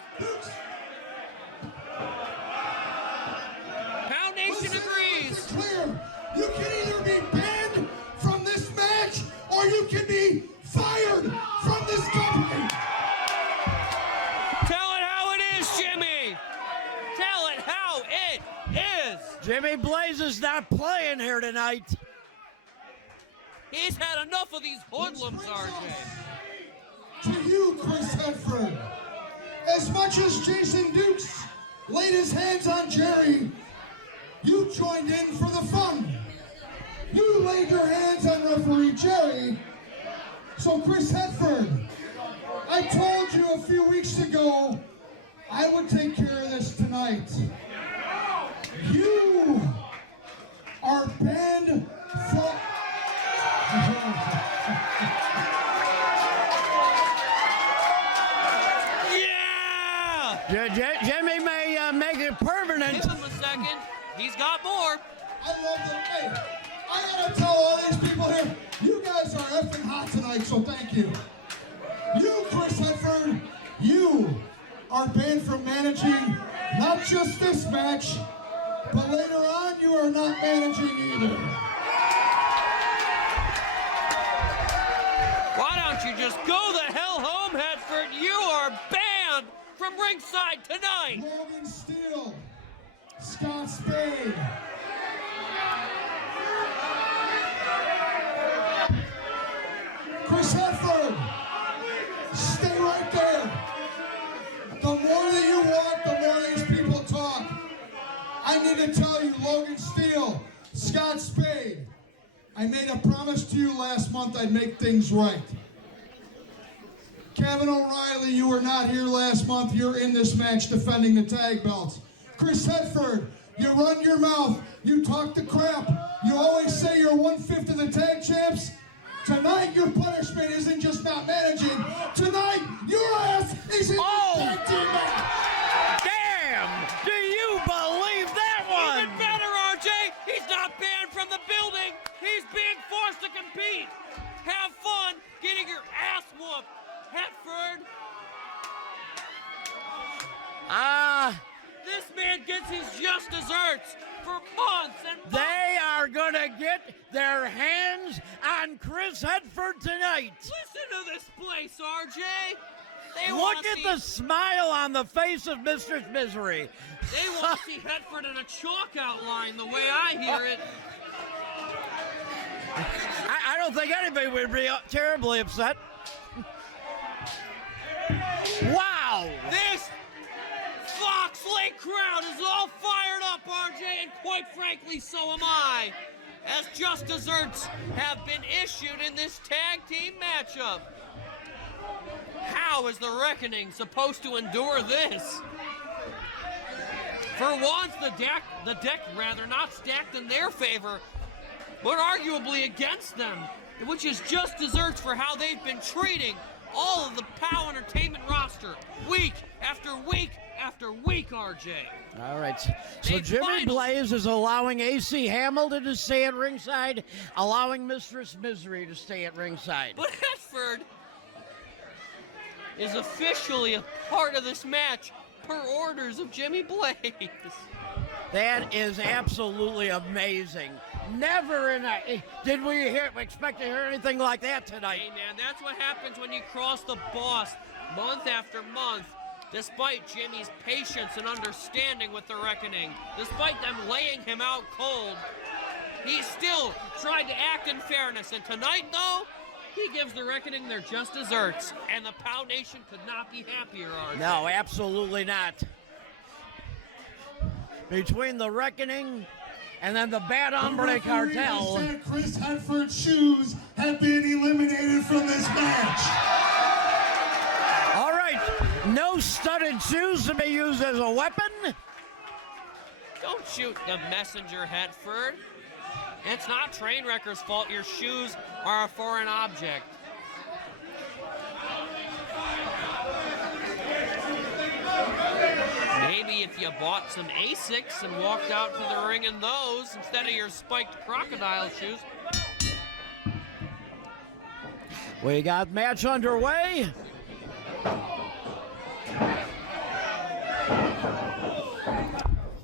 Pound Nation agrees. It's clear. You can either be banned from this match or you can be fired from this company. Tell it how it is, Jimmy. Tell it how it is. Jimmy Blaze is not playing here tonight. He's had enough of these hoodlums, RJ. To you, Chris Hedford. As much as Jason Dukes laid his hands on Jerry, you joined in for the fun. You laid your hands on referee Jerry. So Chris Hedford, I told you a few weeks ago I would take care of this tonight. You are banned from... Yeah! Jimmy may make it permanent. Give him a second. He's got more. I love that. Hey, I gotta tell all these people here, you guys are effing hot tonight, so thank you. You, Chris Hedford, you are banned from managing not just this match, but later on you are not managing either. Why don't you just go the hell home, Hetford? You are banned from ringside tonight. Logan Steele, Scott Spade. Chris Hetford, stay right there. The more that you walk, the more these people talk. I need to tell you, Logan Steele, Scott Spade, I made a promise to you last month I'd make things right. Kavan O'Reilly, you were not here last month. You're in this match defending the tag belts. Chris Hetford, you run your mouth. You talk the crap. You always say you're 1/5 of the tag champs. Tonight, your punishment isn't just not managing. Tonight, your ass is in the tag team match. Damn! Do you believe that one? Even better, RJ. He's not banned from the building. He's being forced to compete. Have fun getting your ass whooped, Hetford. This man gets his just desserts for months and months. They are going to get their hands on Chris Hetford tonight. Listen to this place, RJ. They Look wanna at see, the smile on the face of Mistress Misery. They want to see Hetford in a chalk outline the way I hear it. I don't think anybody would be terribly upset. Wow! This Fox Lake crowd is all fired up, RJ, and quite frankly, so am I, as just desserts have been issued in this tag team matchup. How is the Reckoning supposed to endure this? For once, the deck not stacked in their favor, but arguably against them, which is just desserts for how they've been treating all of the POW Entertainment roster week after week after week, RJ. All right. So Jimmy Blaze is allowing AC Hamilton to stay at ringside, allowing Mistress Misery to stay at ringside. But Hetford is officially a part of this match per orders of Jimmy Blaze. That is absolutely amazing. Never did we expect to hear anything like that tonight. Hey, man, that's what happens when you cross the boss month after month. Despite Jimmy's patience and understanding with the Reckoning, despite them laying him out cold, he still tried to act in fairness. And tonight, though, he gives the Reckoning their just desserts. And the POW Nation could not be happier, RJ. No, absolutely not. Between the Reckoning and then the Bad Hombre Cartel. Chris Hetford's shoes have been eliminated from this match. All right, no studded shoes to be used as a weapon. Don't shoot the messenger, Hetford. It's not Trainwrecker's fault your shoes are a foreign object. Maybe if you bought some Asics and walked out to the ring in those instead of your spiked crocodile shoes. We got match underway.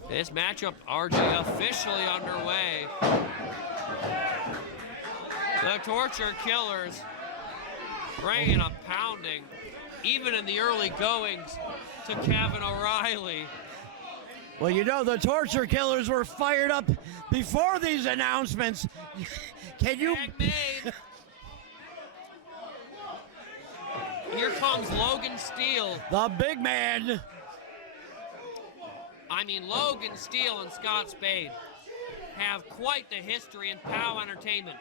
This matchup, RJ, officially underway. The Torture Killers bringing a pounding, even in the early goings, to Kavan O'Reilly. Well, you know, the Torture Killers were fired up before these announcements. Can you... Tag made. Here comes Logan Steele. The big man. I mean, Logan Steele and Scott Spade have quite the history in POW Entertainment.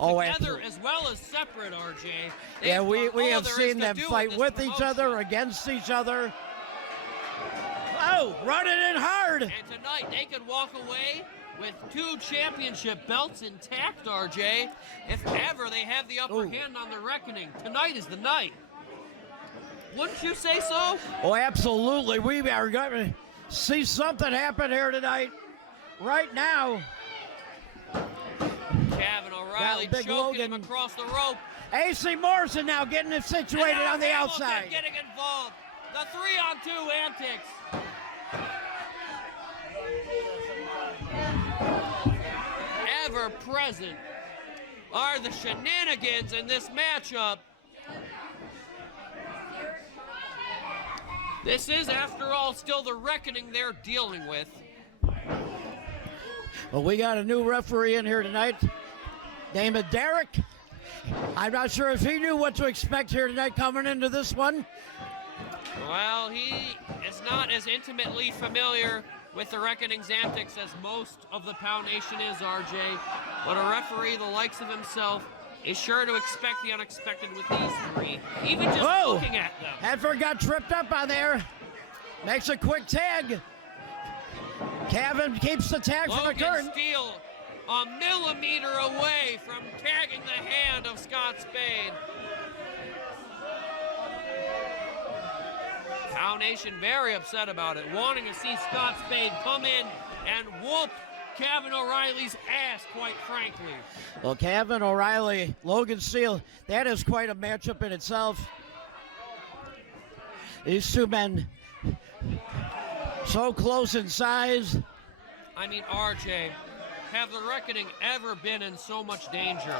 Oh, Together as well as separate, RJ. Yeah, we have seen them fight with each other, against each other. Oh, running in hard. And tonight they could walk away with 2 championship belts intact, RJ. If ever they have the upper hand on the Reckoning, tonight is the night. Wouldn't you say so? Oh, absolutely. We are going to see something happen here tonight. Right now. Kavan O'Reilly choking him across the rope. AC Morrison now getting it situated on the Hamilton outside. getting involved. The 3-on-2 antics. Ever present are the shenanigans in this matchup. This is, after all, still the reckoning they're dealing with. Well, we got a new referee in here tonight, named Derek. I'm not sure if he knew what to expect here tonight coming into this one. Well, he is not as intimately familiar with the Reckoning's antics as most of the POW Nation is, RJ. But a referee the likes of himself is sure to expect the unexpected with these three, even just looking at them. Hedford got tripped up on there. Makes a quick tag. Kavan keeps the tag from Logan occurring. Steele a millimeter away from tagging the hand of Scott Spade. POW Nation very upset about it, wanting to see Scott Spade come in and whoop Kavan O'Reilly's ass, quite frankly. Well, Kavan O'Reilly, Logan Steele, that is quite a matchup in itself. These two men so close in size. I mean, RJ, have the Reckoning ever been in so much danger?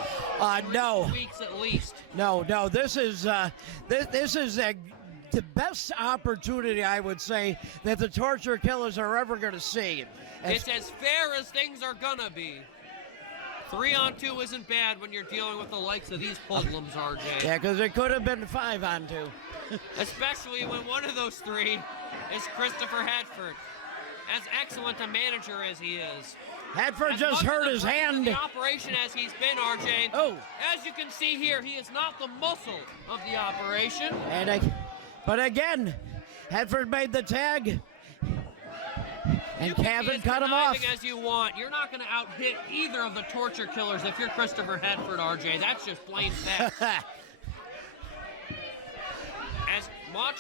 No. Weeks at least. No. This is the best opportunity, I would say, that the Torture Killers are ever going to see. It's as fair as things are gonna be. 3-on-2 isn't bad when you're dealing with the likes of these hoodlums, RJ. Yeah, because it could have been 5-on-2. Especially when one of those three is Christopher Hedford. As excellent a manager as he is. Hedford just hurt his hand. The operation as he's been, RJ. Oh. As you can see here, he is not the muscle of the operation. But again, Hedford made the tag. And Kavan cut him off. As you want. You're not going to out-hit either of the Torture Killers if you're Christopher Hedford, RJ. That's just plain fact. As much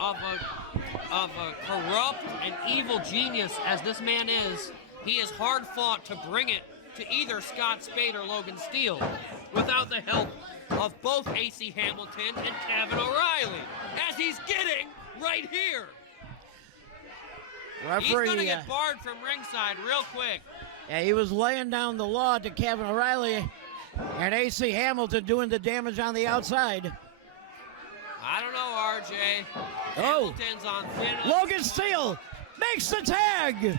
of a corrupt and evil genius as this man is, he is hard fought to bring it to either Scott Spade or Logan Steele without the help of both AC Hamilton and Kavan O'Reilly, as he's getting right here. Referee, he's going to get barred from ringside real quick. Yeah, he was laying down the law to Kavan O'Reilly, and AC Hamilton doing the damage on the outside. I don't know, RJ. Oh. Hamilton's on thin. Logan Steele makes the tag.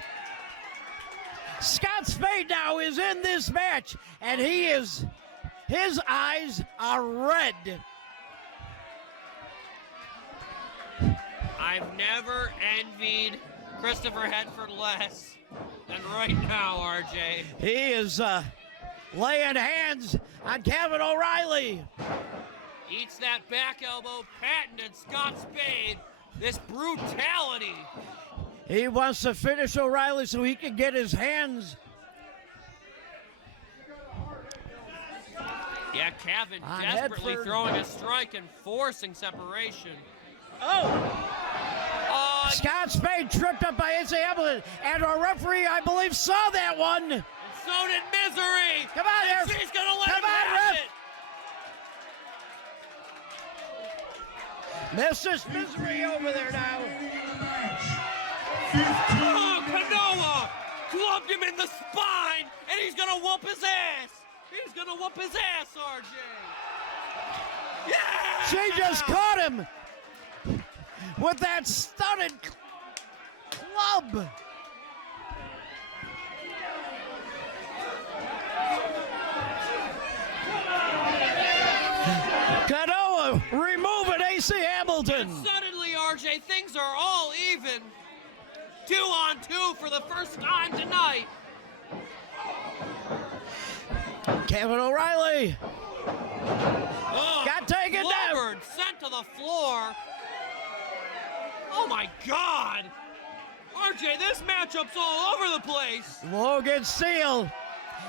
Scott Spade now is in this match, and his eyes are red. I've never envied Christopher Hedford less than right now, RJ. He is laying hands on Kavan O'Reilly. Eats that back elbow, patented Scott Spade. This brutality. He wants to finish O'Reilly so he can get his hands. Yeah, Kavan desperately Hedford. throwing a strike and forcing separation. Scott Spade tripped up by AC Hamilton, and our referee, I believe, saw that one. And so did Misery. Come on, and Ref. she's gonna let Come him on, have Ref. it. Mistress Misery over there now. Oh, Kanoa clubbed him in the spine, and he's gonna whoop his ass. He's gonna whoop his ass, RJ. Yeah! She just caught him with that stunted club. Kanoa removing AC Hamilton. And suddenly, RJ, things are all even. 2-on-2 for the first time tonight. Kavan O'Reilly got taken down. Logan sent to the floor. Oh my God. RJ, this matchup's all over the place. Logan Steele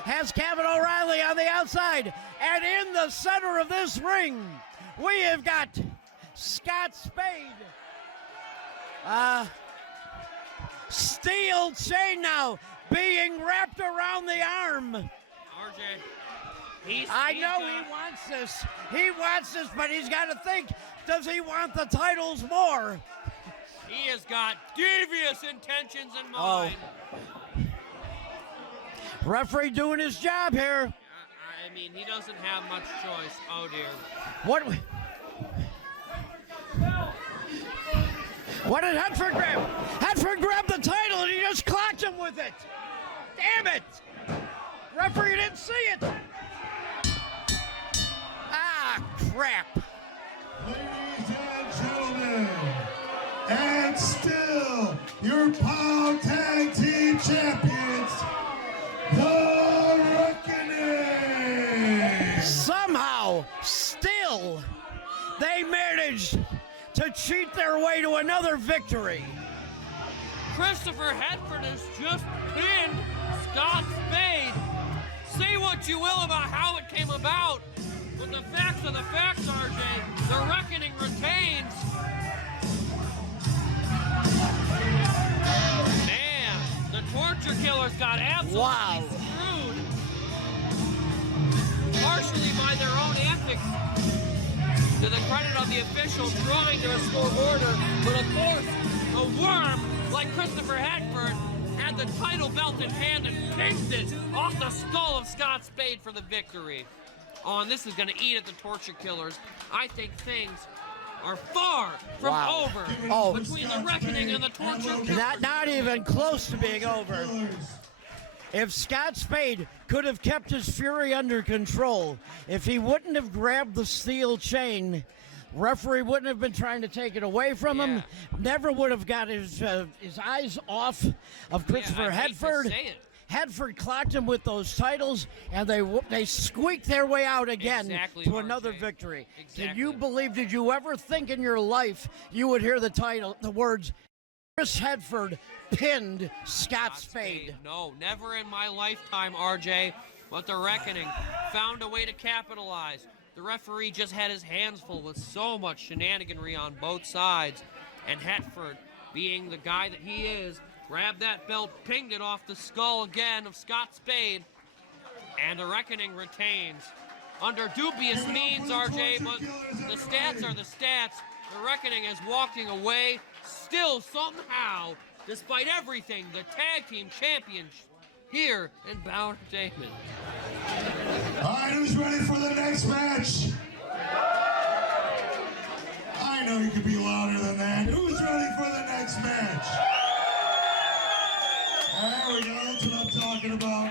has Kavan O'Reilly on the outside. And in the center of this ring, we have got Scott Spade. Steel chain now being wrapped around the arm. RJ, I know he wants this. He wants this, but he's got to think, does he want the titles more? He has got devious intentions in mind. Referee doing his job here. I mean, he doesn't have much choice. Oh, dear. What did Hetford grab? Hetford grabbed the title and he just clocked him with it. Damn it. Referee didn't see it. Ah, crap. Ladies and gentlemen, and still your POW Tag Team Champions, The Reckoning! Somehow, still, they managed to cheat their way to another victory. Christopher Hetford has just pinned Scott Spade. Say what you will about how it came about, but the facts are the facts, RJ. The Reckoning retains. Man, the Torture Killers got absolutely screwed. Partially by their own antics, to the credit of the officials trying to restore order, but of course, a worm like Christopher Hetford had the title belt in hand and pinked it off the skull of Scott Spade for the victory. Oh, and this is going to eat at the Torture Killers. I think things are far from over between the Reckoning and the Torture Killers. Not even close to being over. If Scott Spade could have kept his fury under control, if he wouldn't have grabbed the steel chain, referee wouldn't have been trying to take it away from him, never would have got his eyes off of Christopher Hetford. Hetford clocked him with those titles, and they squeaked their way out again to another victory. Can you believe, did you ever think in your life you would hear the words, Chris Hetford pinned Scott Spade? No, never in my lifetime, RJ, but the Reckoning found a way to capitalize. The referee just had his hands full with so much shenaniganry on both sides, and Hetford, being the guy that he is, grabbed that belt, pinged it off the skull again of Scott Spade, and the Reckoning retains. Under dubious means, RJ, but the stats are the stats. The Reckoning is walking away, still somehow, despite everything, the tag team champions here in POWW Entertainment. All right, who's ready for the next match? I know you can be louder than that. Who's ready for the next match? There we go, that's what I'm talking about.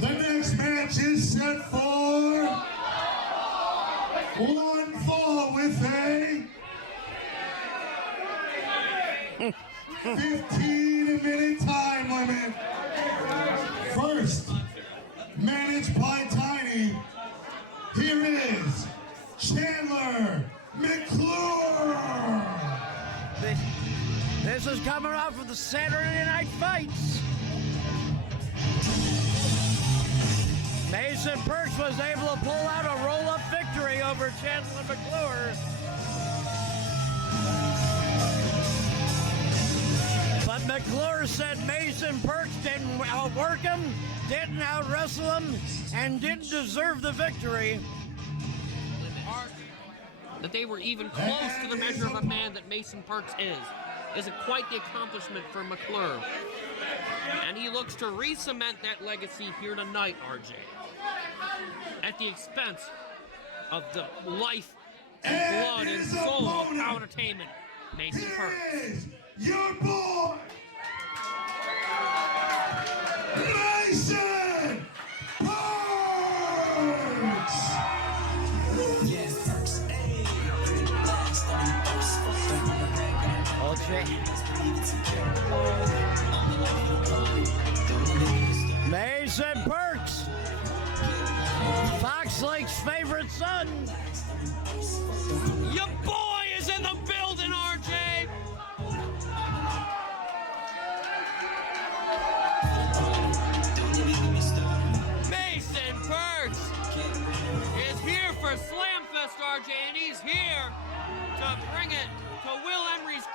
The next match is set for one fall with a 15-minute time limit. First, managed by Tiny, here is Chandler McClure. This is coming off of the Saturday Night Fights. Mason Perks was able to pull out a roll-up victory over Chandler McClure. But McClure said Mason Perks didn't outwork him, didn't out-wrestle him, and didn't deserve the victory. That they were even close to the measure of a man that Mason Perks is quite the accomplishment for McClure. And he looks to re-cement that legacy here tonight, RJ. At the expense of the life and blood and soul of POWW Entertainment, Mason Perks. Your boy, Mason Perks! Mason Perks, Fox Lake's favorite son. Your boy is in the building, RJ! Mason Perks is here for Slamfest, RJ, and he's here to bring it to Will Emery's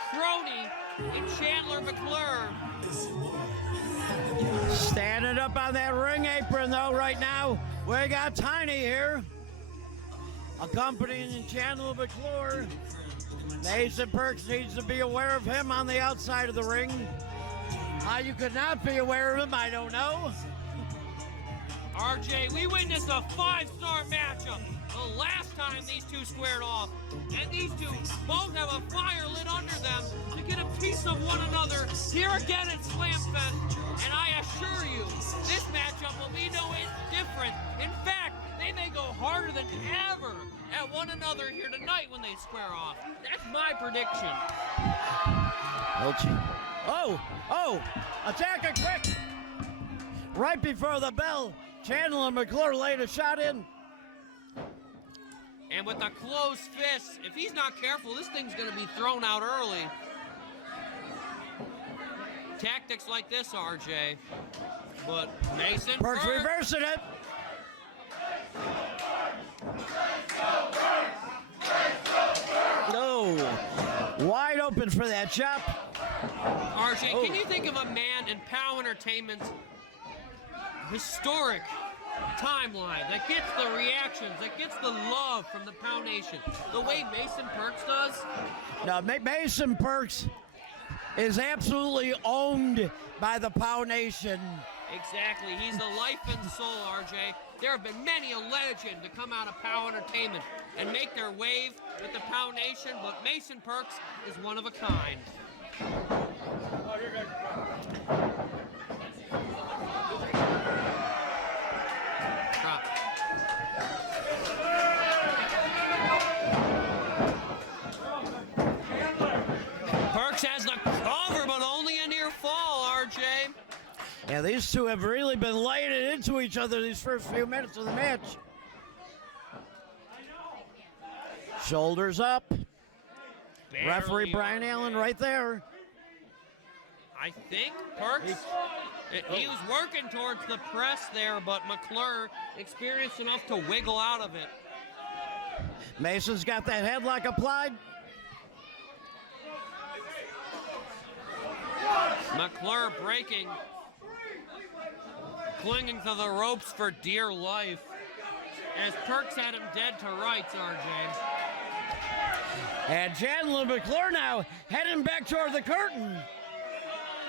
in Chandler McClure. Standing up on that ring apron, though, right now. We got Tiny here, accompanying Chandler McClure. Mason Perks needs to be aware of him on the outside of the ring. How you could not be aware of him, I don't know. RJ, we witnessed a 5-star matchup the last time these two squared off. And these two both have a fire lit under them to get a piece of one another here again at Slamfest. And I assure you, this matchup will be no different. In fact, they may go harder than ever at one another here tonight when they square off. That's my prediction. Oh, attack it quick. Right before the bell, Chandler McClure laid a shot in. And with a closed fist, if he's not careful, this thing's going to be thrown out early. Tactics like this, RJ. But Mason Perks reversing it. No. Wide open for that chop. RJ, can you think of a man in POW Entertainment's historic timeline that gets the reactions, that gets the love from the POW Nation, the way Mason Perks does? No, Mason Perks is absolutely owned by the POW Nation. Exactly. He's the life and soul, RJ. There have been many a legend to come out of POW Entertainment and make their wave with the POW Nation, but Mason Perks is one of a kind. Oh, you're good. Drop. Perks has the cover, but only a near fall, RJ. Yeah, these two have really been laying it into each other these first few minutes of the match. Shoulders up. Barely, Referee Brian Allen right there. I think Perks, he was working towards the press there, but McClure experienced enough to wiggle out of it. Mason's got that headlock applied. McClure breaking, clinging to the ropes for dear life, as Perks had him dead to rights, RJ. And Chandler McClure now heading back toward the curtain.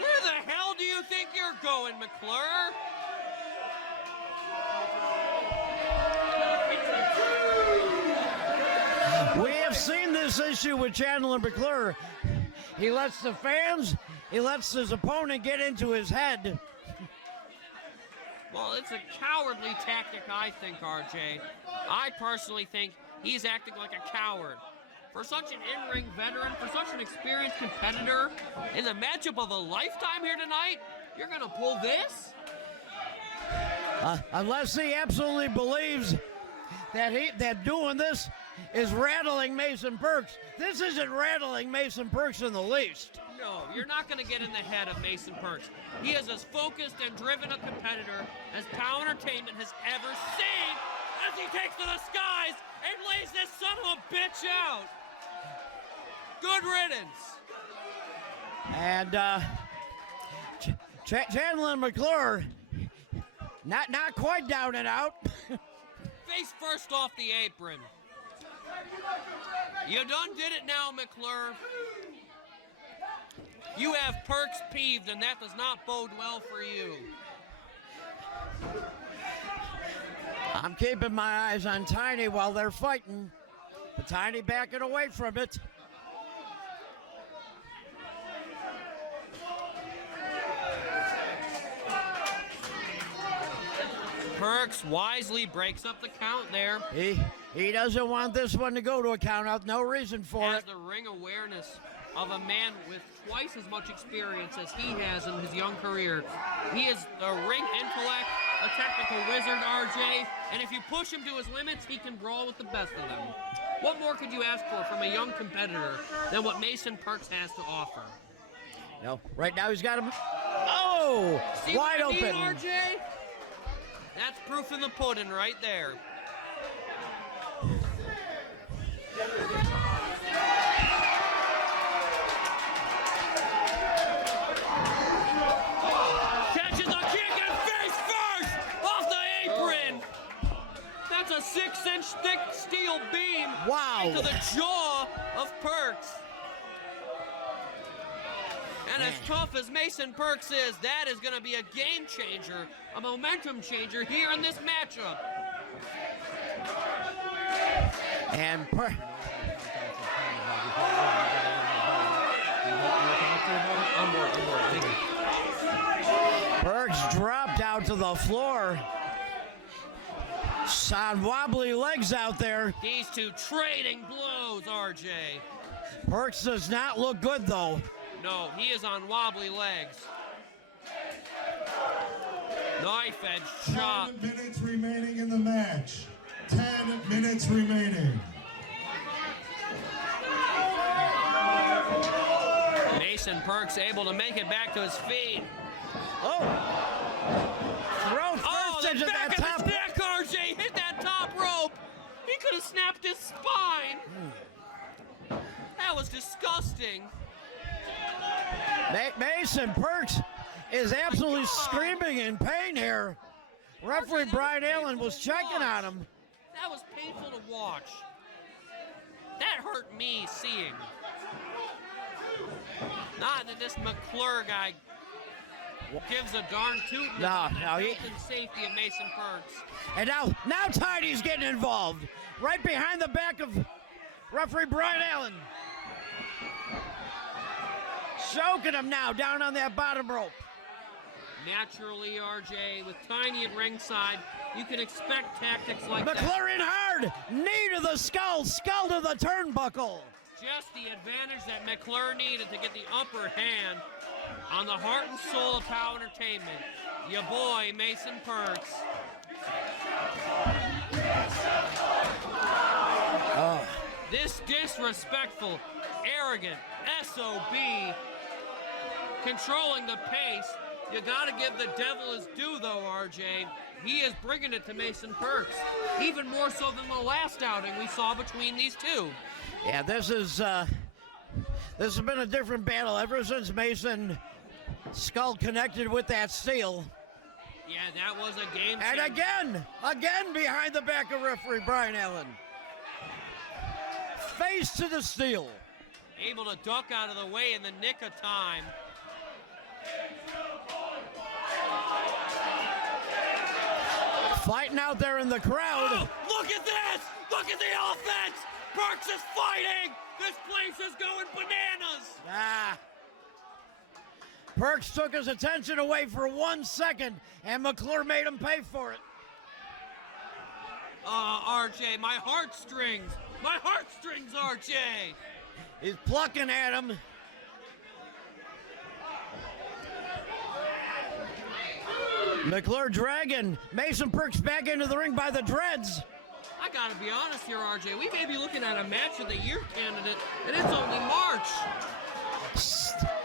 Where the hell do you think you're going, McClure? We have seen this issue with Chandler McClure. He lets the fans, he lets his opponent get into his head. Well, it's a cowardly tactic, I think, RJ. I personally think he's acting like a coward. For such an in-ring veteran, for such an experienced competitor, in the matchup of a lifetime here tonight, you're gonna pull this? Unless he absolutely believes that doing this is rattling Mason Perks. This isn't rattling Mason Perks in the least. No, you're not gonna get in the head of Mason Perks. He is as focused and driven a competitor as POW Entertainment has ever seen, as he takes to the skies and lays this son of a bitch out. Good riddance. And Chandler McClure, not quite down and out. Face first off the apron. You done did it now, McClure. You have Perks peeved, and that does not bode well for you. I'm keeping my eyes on Tiny while they're fighting. But Tiny backing away from it. Perks wisely breaks up the count there. He doesn't want this one to go to a count out. No reason for Has it. the ring awareness of a man with twice as much experience as he has in his young career. He is a ring intellect, a technical wizard, RJ, and if you push him to his limits, he can brawl with the best of them. What more could you ask for from a young competitor than what Mason Perks has to offer? No, right now he's got him. Oh, See wide what I mean, open. RJ? That's proof in the pudding right there. jaw of Perks. And as tough as Mason Perks is, that is going to be a game changer, a momentum changer here in this matchup. And Perks dropped out to the floor. On wobbly legs out there. These two trading blows, RJ. Perks does not look good, though. No, he is on wobbly legs. Knife edge chop. 10 minutes remaining in the match. 10 minutes remaining. Mason Perks able to make it back to his feet. Oh! Throw first the into that back of top. his neck, RJ hit that top rope. He could have snapped his spine. That was disgusting. Mason Perks is absolutely screaming in pain here. Referee Brian Allen was checking on him. That was painful to watch. That hurt me seeing. Not that this McClure guy gives a darn toot about the health and safety of Mason Perks. And now Tidy's getting involved. Right behind the back of referee Brian Allen. Choking him now down on that bottom rope. Naturally, RJ, with Tiny at ringside, you can expect tactics like that. McClure in hard. Knee to the skull. Skull to the turnbuckle. Just the advantage that McClure needed to get the upper hand on the heart and soul of POW Entertainment. Your boy, Mason Perks. This disrespectful, arrogant SOB controlling the pace. You got to give the devil his due, though, RJ. He is bringing it to Mason Perks, even more so than the last outing we saw between these two. Yeah, this has been a different battle ever since Mason Skull connected with that steel. Yeah, that was a game And changer. again behind the back of referee Brian Allen. Face to the steel. Able to duck out of the way in the nick of time. Fighting out there in the crowd. Oh, look at this! Look at the offense! Perks is fighting! This place is going bananas! Perks took his attention away for 1 second, and McClure made him pay for it. RJ, my heartstrings! My heartstrings, RJ! He's plucking at him. McClure dragging Mason Perks back into the ring by the dreads. I gotta be honest here, RJ. We may be looking at a match of the year candidate, and it's only March.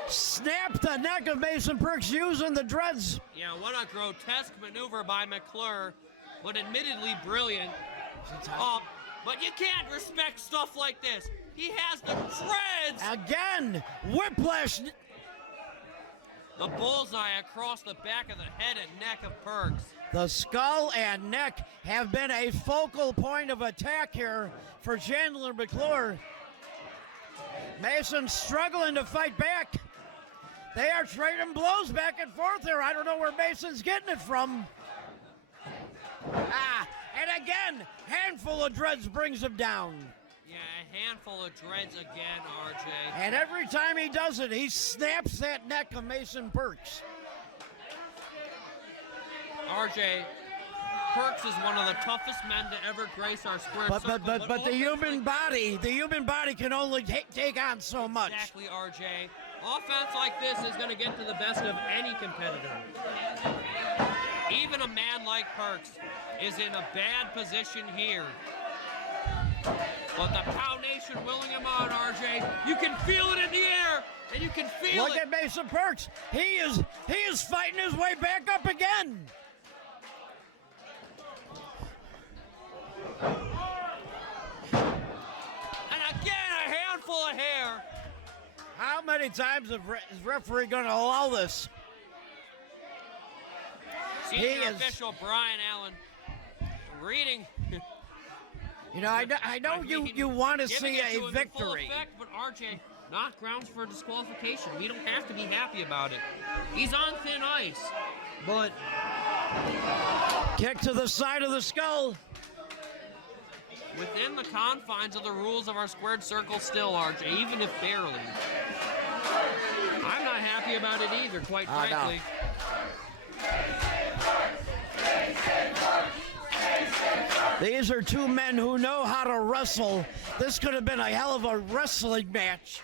Snapped the neck of Mason Perks using the dreads. Yeah, what a grotesque maneuver by McClure, but admittedly brilliant. But you can't respect stuff like this. He has the dreads. Again, whiplash. The bullseye across the back of the head and neck of Perks. The skull and neck have been a focal point of attack here for Chandler McClure. Mason struggling to fight back. They are trading blows back and forth here. I don't know where Mason's getting it from. And again, handful of dreads brings him down. Yeah, a handful of dreads again, RJ. And every time he does it, he snaps that neck of Mason Perks. RJ, Perks is one of the toughest men to ever grace our squared circle. But the human body can only take on so much. Exactly, RJ. Offense like this is going to get to the best of any competitor. Even a man like Perks is in a bad position here. But the POW Nation willing him on, RJ. You can feel it in the air, and you can feel it. Look at Mason Perks. He is fighting his way back up again. And again, a handful of hair. How many times is referee going to allow this? Senior official Brian Allen reading You know, I know you want to Giving see it to a him in full victory. effect, but RJ, not grounds for disqualification. We don't have to be happy about it. He's on thin ice, but Kick to the side of the skull. within the confines of the rules of our squared circle still, RJ, even if barely. I'm not happy about it either, quite Oh, no. frankly. These are two men who know how to wrestle. This could have been a hell of a wrestling match.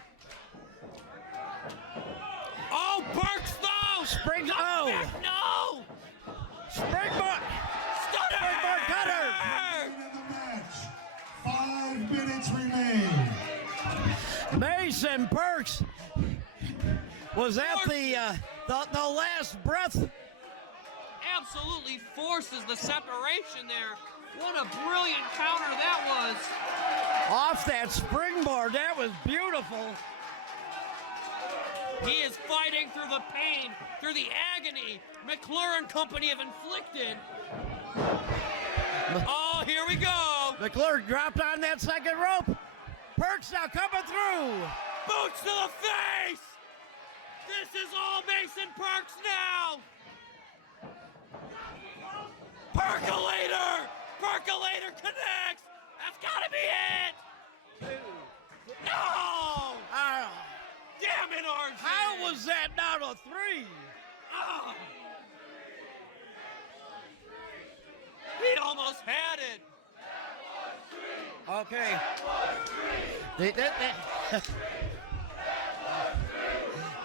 Oh, Burks, though! Spring, Come oh! back, no! Springboard! Stunner! Springboard cutter! End of the match. 5 minutes remain. Mason Perks was at the last breath. Absolutely forces the separation there. What a brilliant counter that was. Off that springboard, that was beautiful. He is fighting through the pain, through the agony McClure and company have inflicted. Oh, here we go. McClure dropped on that second rope. Perks now coming through. Boots to the face. This is all Mason Perks now. Percolator! Percolator connects! That's gotta be it! No! Damn it, RJ! How was that not a 3? Oh. He almost had it! Okay.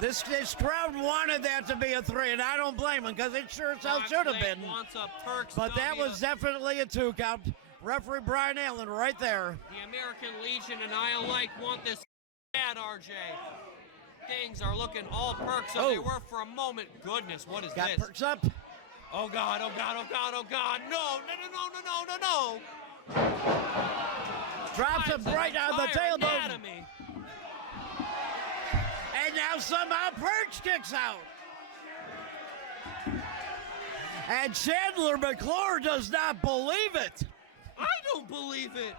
This crowd wanted that to be a 3, and I don't blame them because it sure as hell should have been. Wants a Perks But that W. was definitely a 2 count. Referee Brian Allen right there. The American Legion and I alike want this bad, RJ. Things are looking all Perks as they were for a moment. Goodness, what is Got this? Perks up. Oh God, oh God, oh God, oh God. No, no, no, no, no, no, no. Drops him right on the tailbone. Anatomy. And now somehow Perks kicks out. And Chandler McClure does not believe it. I don't believe it.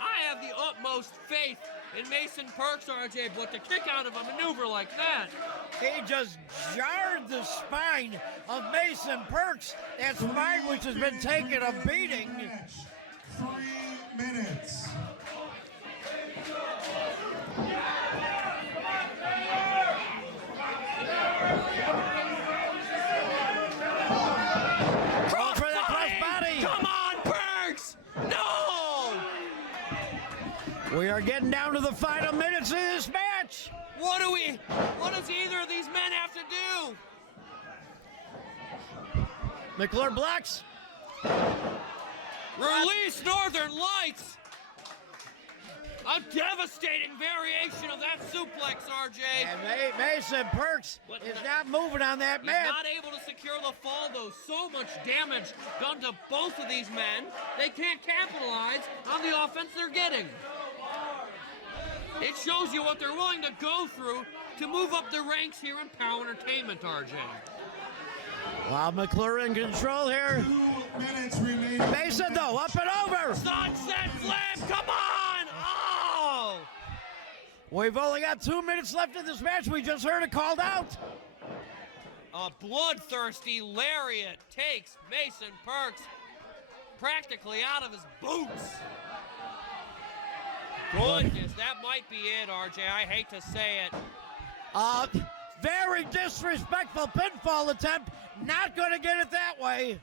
I have the utmost faith in Mason Perks, RJ, but to kick out of a maneuver like that. He just jarred the spine of Mason Perks. That spine which has been taking a beating. 3 minutes. Going for the crossbody. Come on, Perks! No! We are getting down to the final minutes of this match. What does either of these men have to do? McClure blocks. Release Northern Lights! A devastating variation of that suplex, RJ. And Mason Perks is not moving on that He's mat. not able to secure the fall, though. So much damage done to both of these men. They can't capitalize on the offense they're getting. It shows you what they're willing to go through to move up the ranks here in POW Entertainment, RJ. While McClure in control here. 2 minutes remaining. Mason, though, up and over. Sunset Flame, come on! Oh! We've only got 2 minutes left in this match. We just heard it called out. A bloodthirsty lariat takes Mason Perks practically out of his boots. Goodness, that might be it, RJ. I hate to say it. Very disrespectful pinfall attempt. Not going to get it that way.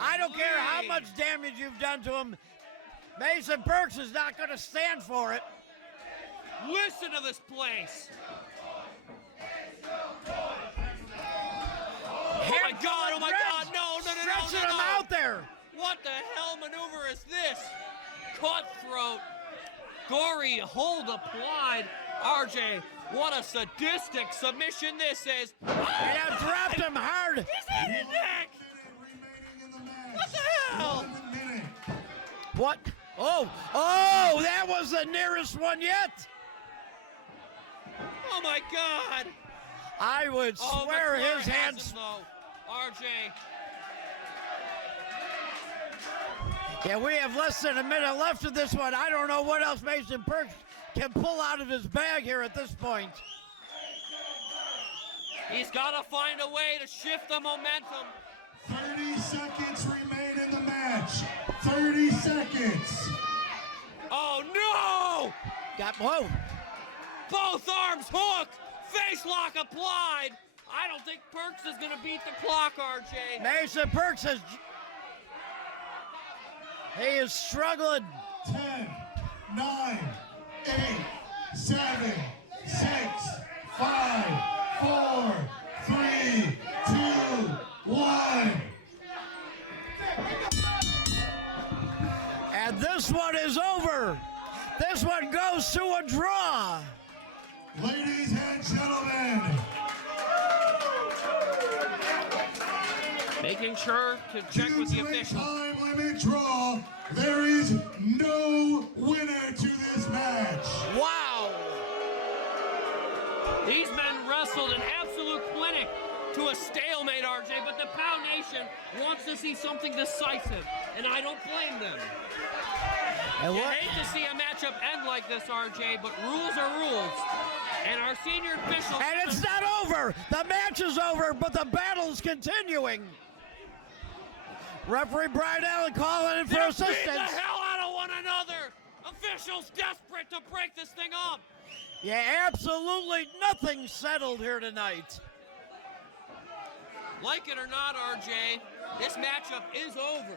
I don't care how much damage you've done to him. Mason Perks is not going to stand for it. Listen to this place. Oh my God, oh my God, no, no, no, no, Stretching no, him no. out there. What the hell maneuver is this? Cutthroat, gory hold applied. RJ, what a sadistic submission this is. And now dropped him hard. He's hit his neck. What the hell? 1 minute. What? Oh, that was the nearest one yet. Oh my God. I would swear McClure his has hands. him, though. RJ. Yeah, we have less than a minute left of this one. I don't know what else Mason Perks can pull out of his bag here at this point. He's got to find a way to shift the momentum. 30 seconds remain in the match. 30 seconds. Oh, no! Whoa. Both arms hook. Face lock applied. I don't think Perks is going to beat the clock, RJ. Mason Perks he is struggling. 10, 9, 8, 7, 6, 5, 4, 3, 2, 1. And this one is over. This one goes to a draw. Ladies and gentlemen, Making sure to check with the due to a official. time limit draw, there is no winner to this match. Wow. These men wrestled an absolute clinic to a stalemate, RJ, but the POW Nation wants to see something decisive, and I don't blame them. And You hate to see a matchup end like this, RJ, but rules are rules. And our senior official... And it's not over. The match is over, but the battle's continuing. Referee Brian Allen calling in for They're assistance. beating the hell out of one another. Officials desperate to break this thing up. Yeah, absolutely nothing settled here tonight. Like it or not, RJ, this matchup is over.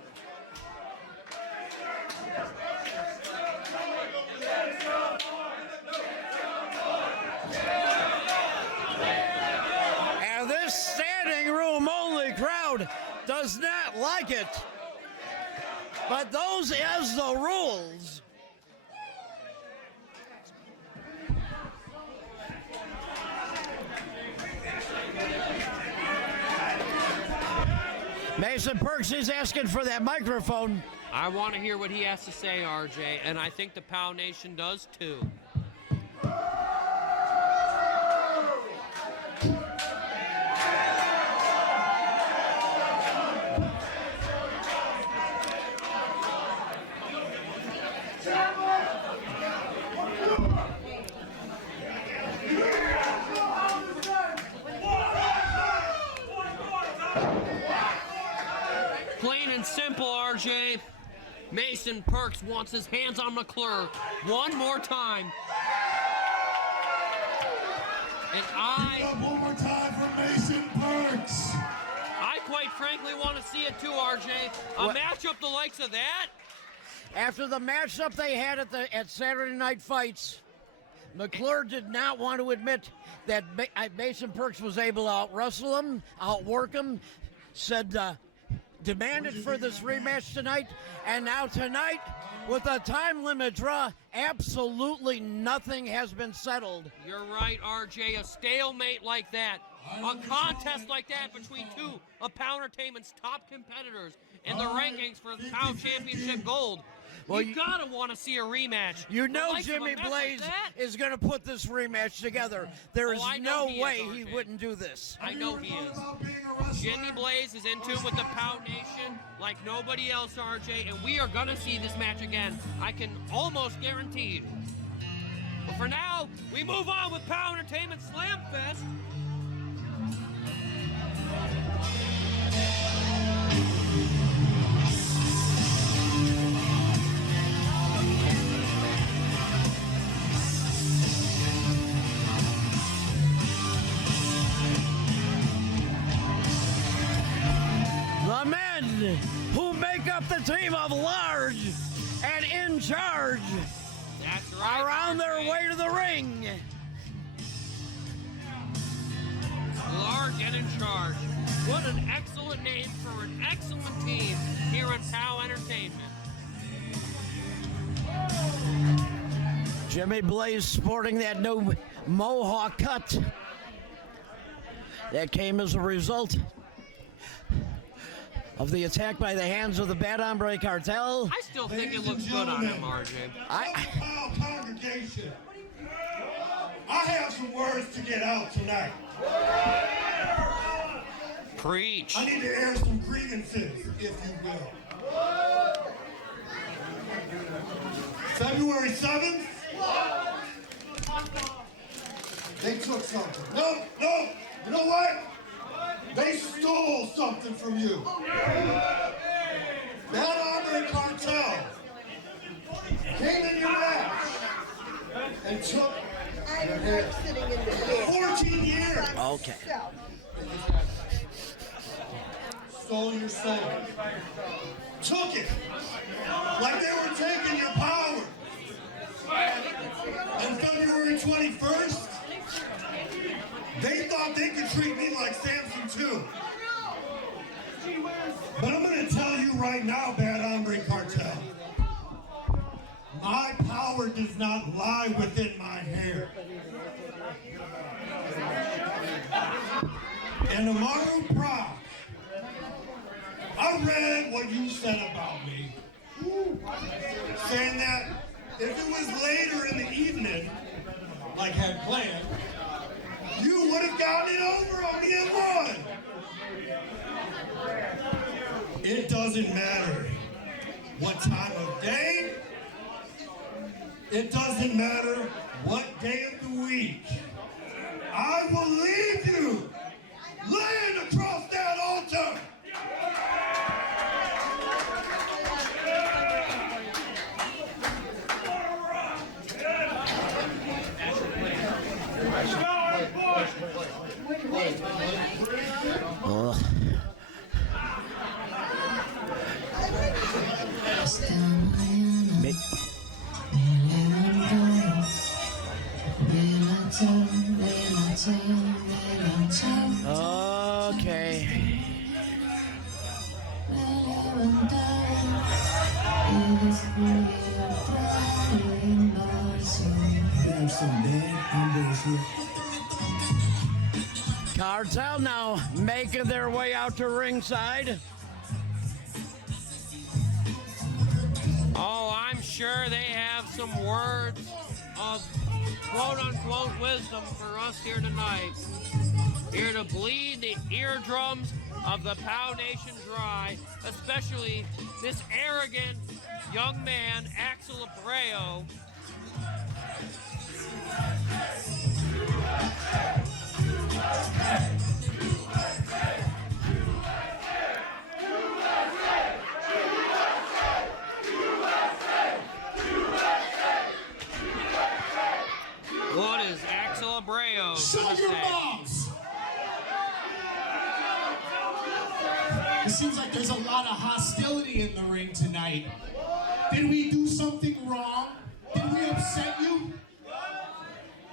And this standing room only crowd does not like it. But those is the rules. Mason Perks is asking for that microphone. I want to hear what he has to say, RJ, and I think the POW Nation does too. Plain and simple, RJ. Mason Perks wants his hands on McClure one more time. And One more time for Mason Perks. I quite frankly want to see it too, RJ. A matchup the likes of that? After the matchup they had at Saturday Night Fights, McClure did not want to admit that Mason Perks was able to out-wrestle him, outwork him, said demanded for this rematch tonight, and now tonight, with a time limit draw, absolutely nothing has been settled. You're right, RJ. A stalemate like that, a contest like that between two of POW Entertainment's top competitors in the rankings for the POW Championship Gold. Well, you gotta want to see a rematch. You know The likes of a Jimmy match like Blaze that? is going to put this rematch together. There is I know no he is, way RJ. he wouldn't do this. I know he is. Jimmy Blaze is in tune with the POW Nation like nobody else, RJ, and we are going to see this match again. I can almost guarantee. But for now, we move on with POW Entertainment Slamfest. The men who make up the team of large and in charge That's right, are on their RJ. way to the ring. Large and in charge. What an excellent name for an excellent team here in POW Entertainment. Jimmy Blaze sporting that new mohawk cut. That came as a result of the attack by the hands of the Bad Hombre Cartel. I still think it looks good on him, RJ. Wow, congregation. I have some words to get out tonight. Preach. I need to air some grievances, if you will. February 7th? They took something. No, you know what? They stole something from you. That Emery cartel came in your match and took your hair. 14 years. Okay. Stole your soul. Took it. Like they were taking your power. And February 21st, they thought they could treat me like Samson too. But I'm gonna tell you right now, Bad Hombre Cartel, my power does not lie within my hair. And Amaru Brock, I read what you said about me, saying that if it was later in the evening, like had planned, you would have gotten it over on me and won. It doesn't matter what time of day. It doesn't matter what day of the week. I will leave you laying across that altar. Okay. There's some bad hombres here. Cartel now making their way out to ringside. Oh, I'm sure they have some words of quote-unquote wisdom for us here tonight. Here to bleed the eardrums of the POW Nation dry, especially this arrogant young man, Axel Abreu. What is Axel Abreu Shut gonna your say? mouths! It seems like there's a lot of hostility in the ring tonight. Did we do something wrong? Did we upset you?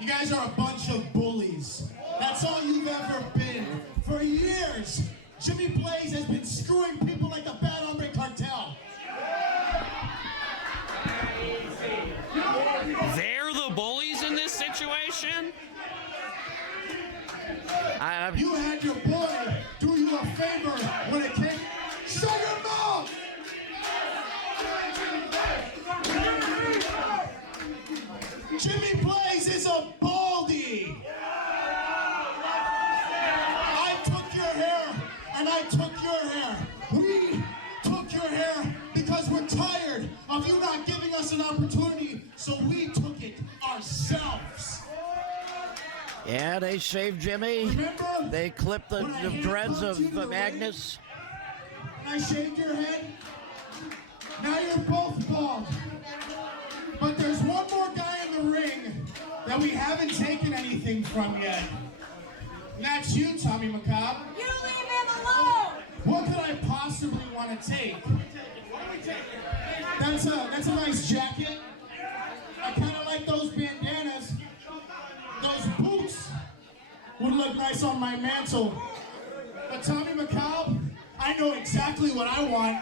You guys are a bunch of bullies. That's all you've ever been. For years, Jimmy Blaze has been screwing people like the Bad Hombre Cartel. They're the bullies in this situation? You had your boy do you a favor when it came. Shut your mouth! Jimmy Blaze is a baldy. I took your hair and I took your hair. We took your hair because we're tired of you not giving us an opportunity, so we took it ourselves. Yeah, they shaved Jimmy. Remember? They clipped the dreads of Magnus. I shaved your head. Now you're both bald. But there's one more guy in the ring that we haven't taken anything from yet. And that's you, Tommy McCobb. You leave him alone! What could I possibly want to take? That's a nice jacket. I kind of like those bandanas. Those boots would look nice on my mantle. But Tommy McCobb, I know exactly what I want.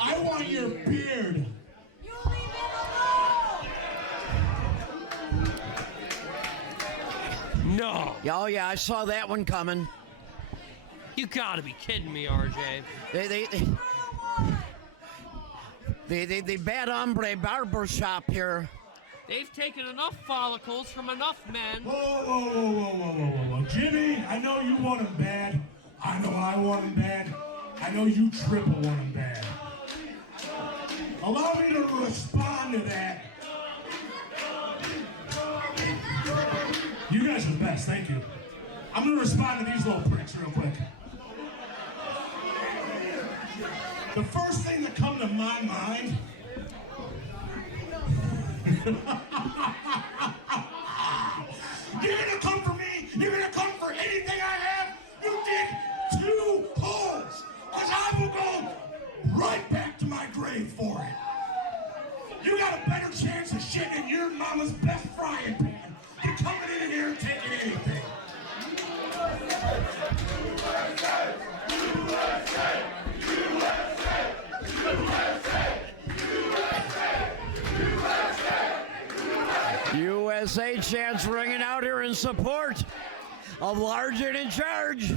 I want your beard. You leave him alone! No. Oh yeah, I saw that one coming. You gotta be kidding me, RJ. The Bad Hombre barbershop here. They've taken enough follicles from enough men. Whoa. Jimmy, I know you want him bad. I know I want him bad. I know you triple want him bad. Allow me to respond to that. You guys are the best, thank you. I'm gonna respond to these little pricks real quick. The first thing that comes to my mind you're gonna come for me, you're gonna come for anything I have. You did 2 pulls, because I will go right back to my grave for it. You got a better chance of shitting in your mama's best frying pan than coming in here and taking anything. USA! USA! USA! USA chants ringing out here in support of Large and in Charge.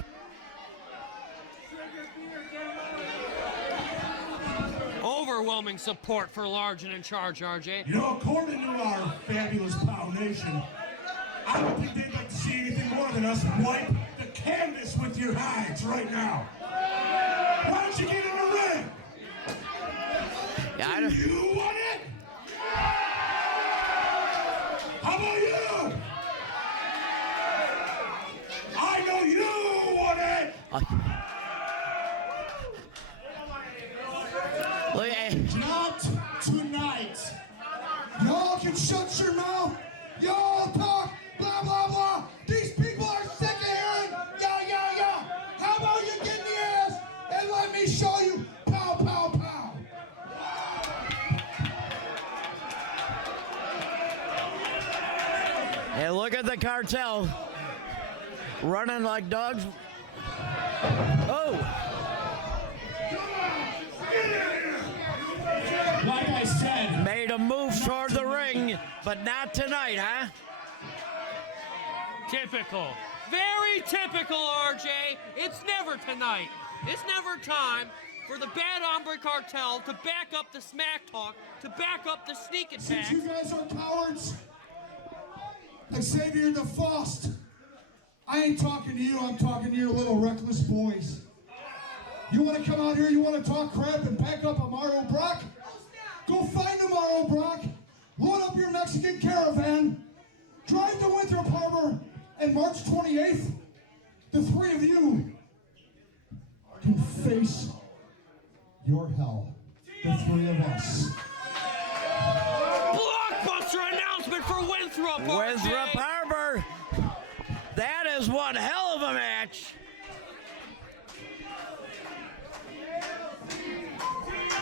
Overwhelming support for Large and in Charge, RJ. You know, according to our fabulous POW Nation, I don't think they'd like to see anything more than us wipe the canvas with your hides right now. Why don't you get in the ring? Yeah, Do you want it? How about you? I know you want it. Not tonight. Y'all can shut your mouth. Y'all talk, blah, blah, blah. These people are sick of hearing, yeah. How about you get in the ass and let me show you pow, pow, pow. Hey, look at the cartel running like dogs. Oh! Like I said, Made a move toward the ring, but not tonight, huh? Typical. Very typical, RJ. It's never tonight. It's never time for the Bad Hombre Cartel to back up the smack talk, to back up the sneak attack. Since you guys are cowards, Xavier the Faust, I ain't talking to you, I'm talking to your little reckless boys. You want to come out here, you want to talk crap and back up Amaro Brock? Go find Amaro Brock, load up your Mexican caravan, drive to Winthrop Harbor, and March 28th, the 3 of you can face your hell. The 3 of us. Blockbuster announcement for Winthrop, RJ. Winthrop Harbor. That is one hell of a match.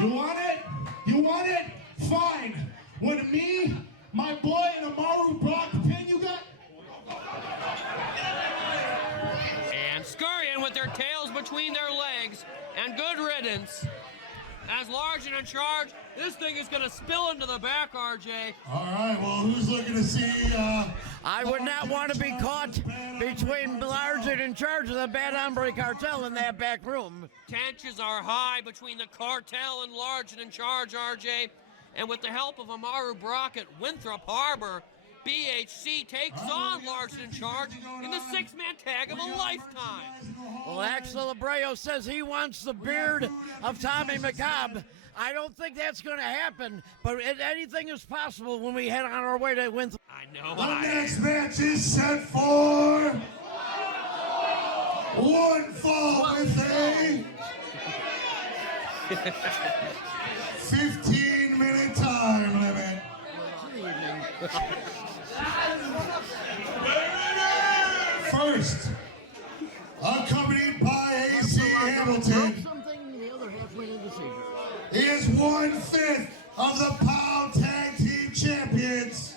you want it? You want it? Fine. When me, my boy, and Amaru Brock pin you got. And scurrying with their tails between their legs, and good riddance. As Large and in Charge, this thing is going to spill into the back, RJ. All right, well, who's looking to see? I would not want to be caught between Large and in Charge of the Bad Hombre Cartel in that back room. Tensions are high between the cartel and Large and in Charge, RJ. And with the help of Amaru Brock at Winthrop Harbor, BHC takes on Large and in Charge in the 6-man tag of a lifetime. Well, Axel Abreu says he wants the beard of Tommy McCobb. I don't think that's going to happen, but anything is possible when we head on our way to Winthrop. I know. The next match is set for one fall with a 15-minute time limit. First, accompanied by A.C. Hamilton, he is 1/5 of the POW Tag Team Champions.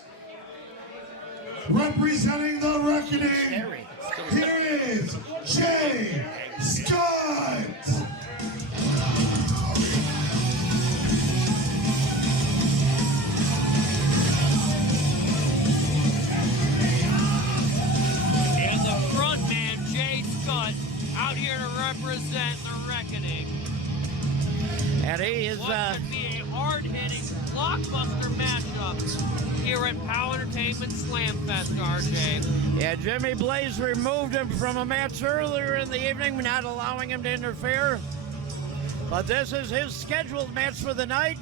Representing the Reckoning, here is Jay Skutt. And the front man, Jay Skutt, out here to represent the Reckoning. And he is, What could be a hard-hitting blockbuster matchup here at POW Entertainment Slamfest, RJ. yeah, Jimmy Blaze removed him from a match earlier in the evening, not allowing him to interfere. But this is his scheduled match for the night.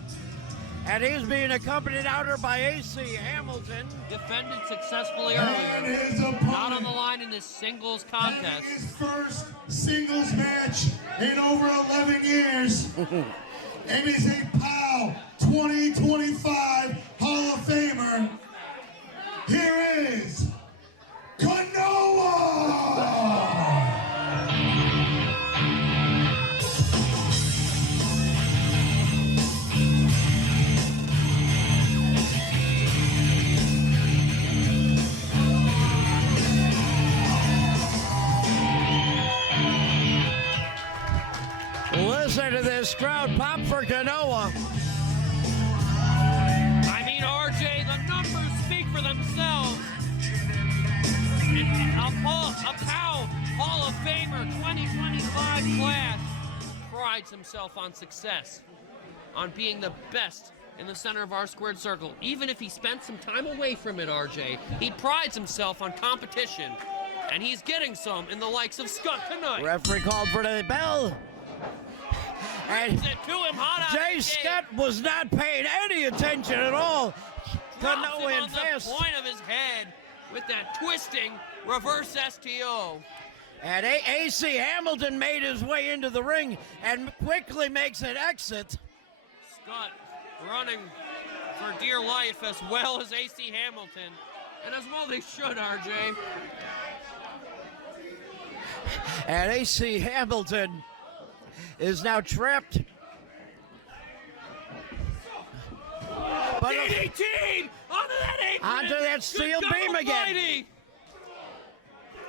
And he's being accompanied out here by AC Hamilton. Defended successfully And earlier. his Not on the opponent. line in this singles And contest. his first singles match in over 11 years. And is a POW 2025 Hall of Famer. Here is Kanoa! Listen to this crowd pop for Kanoa. I mean, RJ, the numbers speak for themselves. A POW Hall of Famer 2025 class prides himself on success, on being the best in the center of our squared circle. Even if he spent some time away from it, RJ, he prides himself on competition, and he's getting some in the likes of Skutt tonight. Referee called for the bell. And Brings it to him hot out Jay of the gate. Skutt was not paying any attention at all. Drops him Kanoa in on the fast. point of his head with that twisting reverse STO. And AC Hamilton made his way into the ring and quickly makes an exit. Skutt running for dear life, as well as AC Hamilton. And as well they should, RJ. And AC Hamilton is now trapped. But DDT onto that apron. Onto that steel Good beam God again. almighty.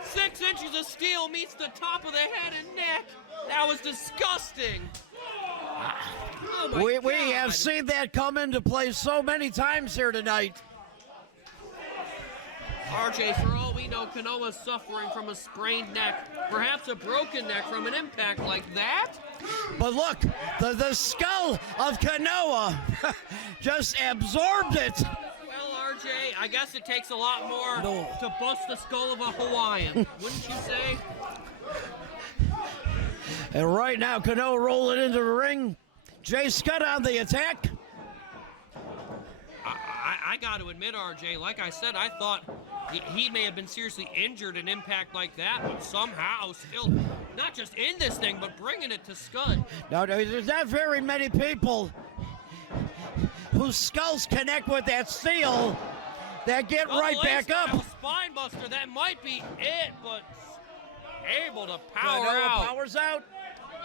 6 inches of steel meets the top of the head and neck. That was disgusting. Oh my we God. have seen that come into play so many times here tonight. RJ, for all we know, Kanoa's suffering from a sprained neck, perhaps a broken neck from an impact like that. But look, the skull of Kanoa just absorbed it. Well, RJ, I guess it takes a lot more No. to bust the skull of a Hawaiian, wouldn't you say? And right now, Kanoa rolling into the ring. Jay Skutt on the attack. I got to admit, RJ, like I said, I thought he may have been seriously injured in impact like that, but somehow still not just in this thing, but bringing it to Skutt. No, there's not very many people whose skulls connect with that steel that get right back up. Spine buster, that might be it, but able to power Kanoa out. powers out.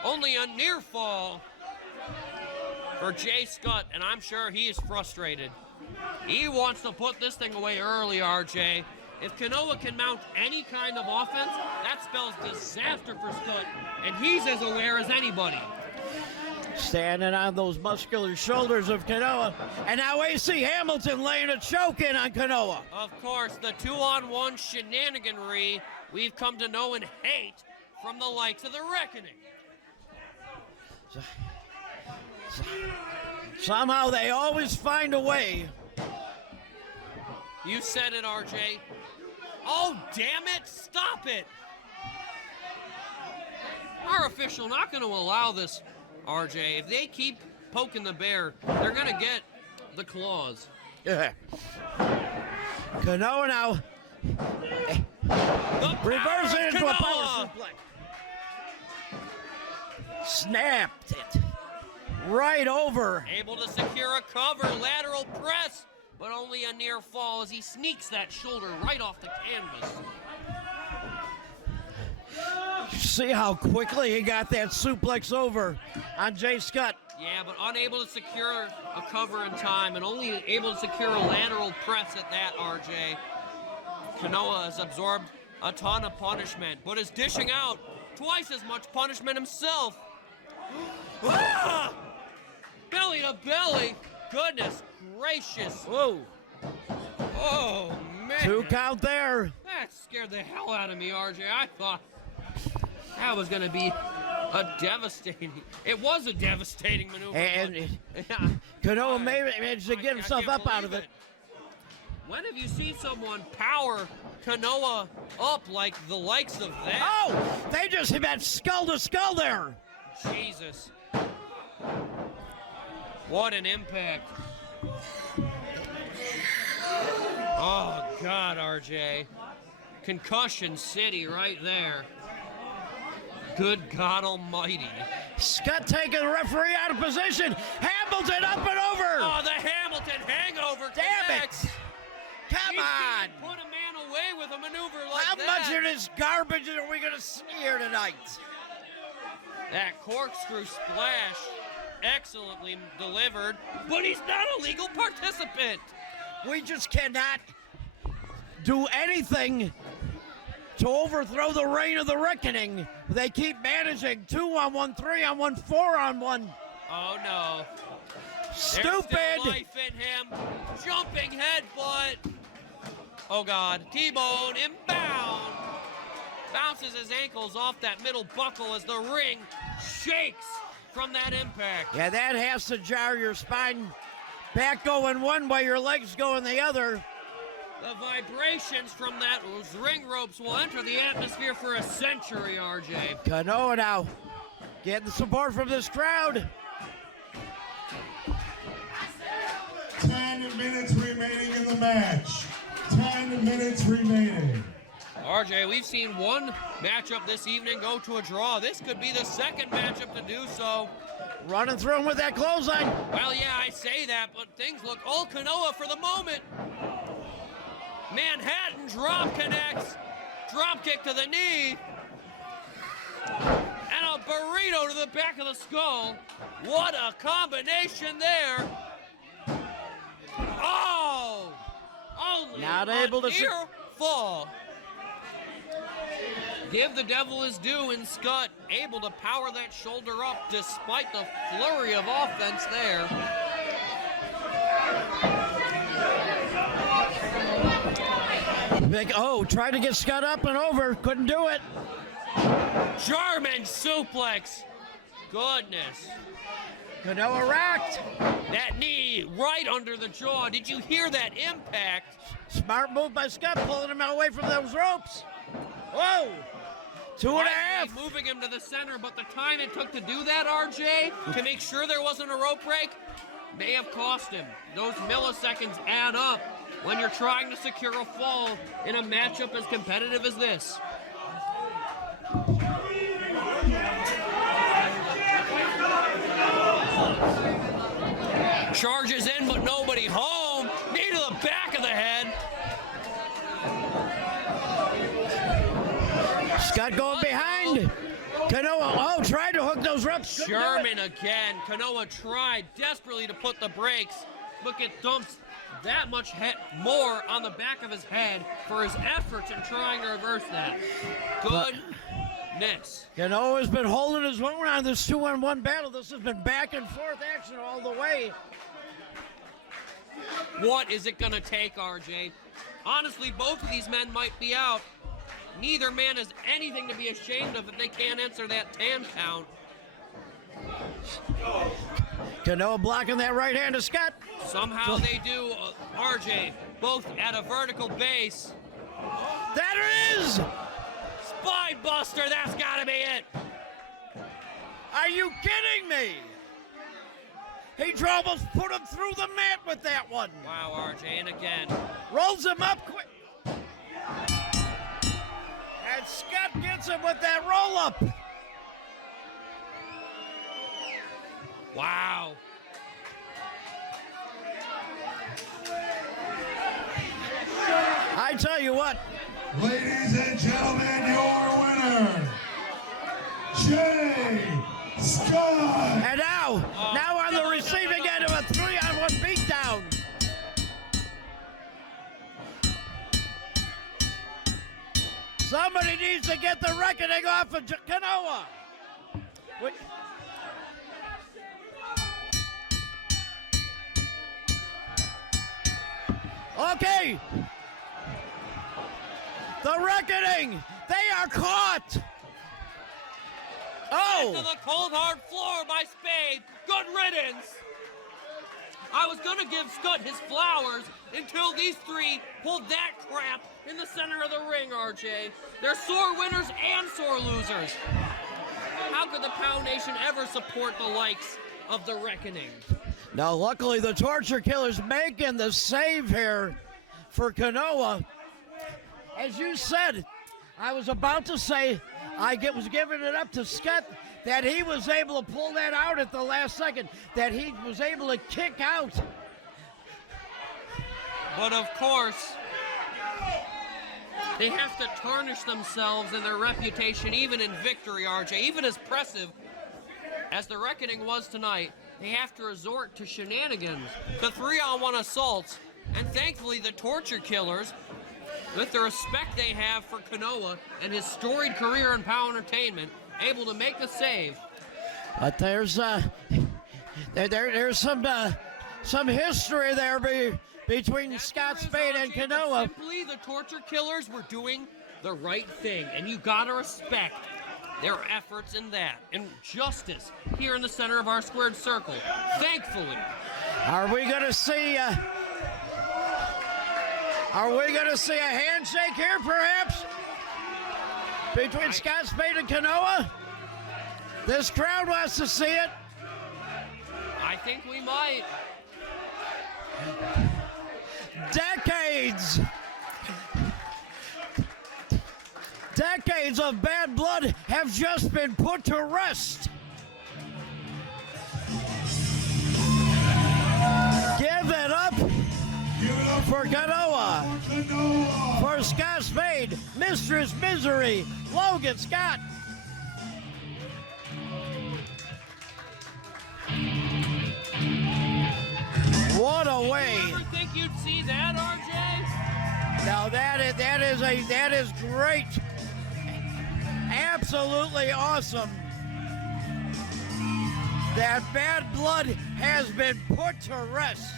Only a near fall for Jay Skutt, and I'm sure he is frustrated. He wants to put this thing away early, RJ. If Kanoa can mount any kind of offense, that spells disaster for Skutt, and he's as aware as anybody. Standing on those muscular shoulders of Kanoa. And now AC Hamilton laying a choke in on Kanoa. Of course, the 2-on-1 shenaniganry we've come to know and hate from the likes of the Reckoning. Somehow they always find a way. You said it, RJ. Oh, damn it! Stop it! Our official not going to allow this, RJ. If they keep poking the bear, they're going to get the claws. Yeah. Kanoa now The reverse power it of into a Kanoa. power suplex. Snapped it. Right over. Able to secure a cover, lateral press, but only a near fall as he sneaks that shoulder right off the canvas. See how quickly he got that suplex over on Jay Skutt. Yeah, but unable to secure a cover in time and only able to secure a lateral press at that, RJ. Kanoa has absorbed a ton of punishment, but is dishing out twice as much punishment himself. Ah! Belly to belly. Goodness gracious. Whoa. Oh, man. 2 count there. That scared the hell out of me, RJ. I thought that was going to be a devastating. It was a devastating maneuver. And but- Kanoa managed to get himself I can't up out of believe it. When have you seen someone power Kanoa up like the likes of that? Oh, they just hit that skull to skull there. Jesus. What an impact. Oh, God, RJ. Concussion City right there. Good God almighty. Skutt taking the referee out of position. Hamilton up and over. Oh, the Hamilton hangover Damn connects. it. Come on. Put a man away with a maneuver like How that. much of this garbage are we going to see here tonight? That corkscrew splash, excellently delivered, but he's not a legal participant. We just cannot do anything to overthrow the reign of the Reckoning. They keep managing 2-on-1, 3-on-1, 4-on-1. Oh, no. Stupid. There's still life in him. Jumping headbutt. Oh, God. T-bone inbound. Bounces his ankles off that middle buckle as the ring shakes from that impact. Yeah, that has to jar your spine. Back going one way, your legs going the other. The vibrations from those ring ropes will enter the atmosphere for a century, RJ. Kanoa now getting the support from this crowd. 10 minutes remaining in the match. 10 minutes remaining. RJ, we've seen one matchup this evening go to a draw. This could be the second matchup to do so. Running through him with that clothesline. Well, yeah, I say that, but things look all Kanoa for the moment. Manhattan drop connects. Drop kick to the knee. And a burrito to the back of the skull. What a combination there. Oh! Only Not a able to near fall. Give the devil his due in Skutt, able to power that shoulder up despite the flurry of offense there. Tried to get Skutt up and over, couldn't do it. German suplex. Goodness. Kanoa racked. That knee right under the jaw. Did you hear that impact? Smart move by Skutt, pulling him away from those ropes. Whoa! 2.5. Rightly moving him to the center, but the time it took to do that, RJ, to make sure there wasn't a rope break, may have cost him. Those milliseconds add up when you're trying to secure a fall in a matchup as competitive as this. Charges in, but nobody home. Knee to the back of the head. Skutt going behind. Kanoa, tried to hook those ropes. German again. Kanoa tried desperately to put the brakes, but get dumped that much more on the back of his head for his efforts in trying to reverse that. Goodness. Kanoa has been holding his own on this 2-on-1 battle. This has been back and forth action all the way. What is it going to take, RJ? Honestly, both of these men might be out. Neither man has anything to be ashamed of if they can't answer that 10 count. Kanoa blocking that right hand of Skutt. Somehow they do, RJ, both at a vertical base. That it is! Spine buster, that's gotta be it. Are you kidding me? He almost put him through the mat with that one. Wow, RJ, and again. Rolls him up quick. And Skutt gets him with that roll up. Wow. I tell you what. Ladies and gentlemen, your winner, Jay Skutt. And now on the receiving end of a 3-on-1 beatdown. Somebody needs to get the Reckoning off of Kanoa. Okay. The Reckoning, they are caught. To the cold hard floor by Spade. Good riddance. I was gonna give Skutt his flowers until these three pulled that crap in the center of the ring, RJ. They're sore winners and sore losers. How could the POW Nation ever support the likes of the Reckoning? Now, luckily, the Torture Killer's making the save here for Kanoa. As you said, I was about to say, was giving it up to Skutt, that he was able to pull that out at the last second, that he was able to kick out. But of course, they have to tarnish themselves and their reputation even in victory, RJ. Even as impressive as the Reckoning was tonight, they have to resort to shenanigans, the 3-on-1 assaults, and thankfully the Torture Killers, with the respect they have for Kanoa and his storied career in POW Entertainment, able to make the save. But there's some history there between Scott Spade and Kanoa. Simply, the Torture Killers were doing the right thing, and you gotta respect their efforts in that, and justice here in the center of our squared circle. Thankfully. Are we gonna see a handshake here, perhaps, between Scott Spade and Kanoa? This crowd wants to see it. I think we might. Decades of bad blood have just been put to rest. Give it up for Kanoa. For Scott Spade, Mistress Misery, Logan, Skutt. What a way. Did you ever think you'd see that, RJ? Now that is great. Absolutely awesome. That bad blood has been put to rest.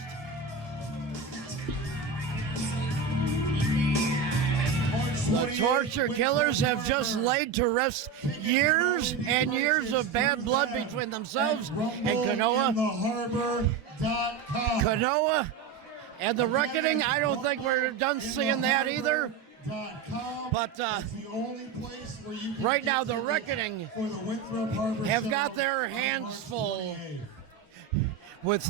The Torture Killers have just laid to rest years and years of bad blood between themselves and Kanoa. Kanoa and the Reckoning, I don't think we're done seeing that either. But right now, the Reckoning have got their hands full with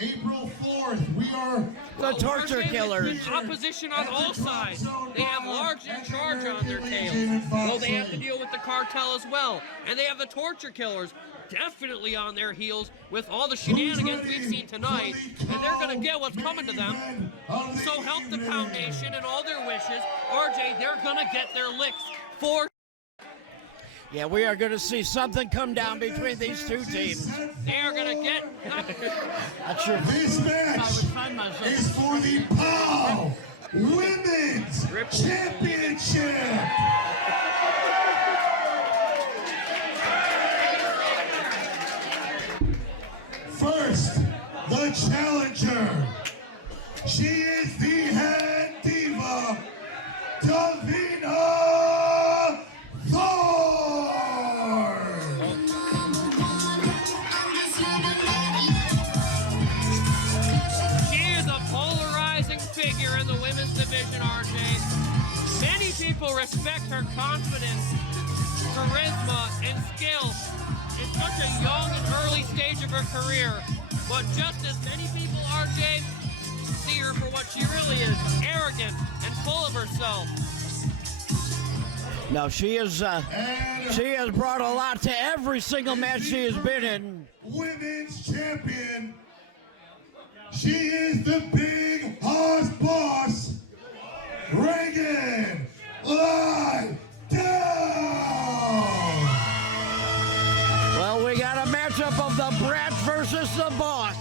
April 4th, we are the Torture Killers. Opposition on all sides. They have large in charge on their tails. Well, they have to deal with the cartel as well. And they have the Torture Killers definitely on their heels with all the shenanigans we've seen tonight. And they're going to get what's coming to them. So help the POW Nation and all their wishes. RJ, they're going to get their licks for. Yeah, we are going to see something come down between these two teams. They are going to get. This match is for the POW Women's Championship. First, the challenger. She is the head diva, Davina. Many people respect her confidence, charisma, and skill in such a young and early stage of her career. But just as many people, RJ, see her for what she really is, arrogant and full of herself. Now she has brought a lot to every single match she has been in. Women's champion. She is the big horse boss. Reagan, lie down! Well, we got a matchup of the Brat versus the Boss.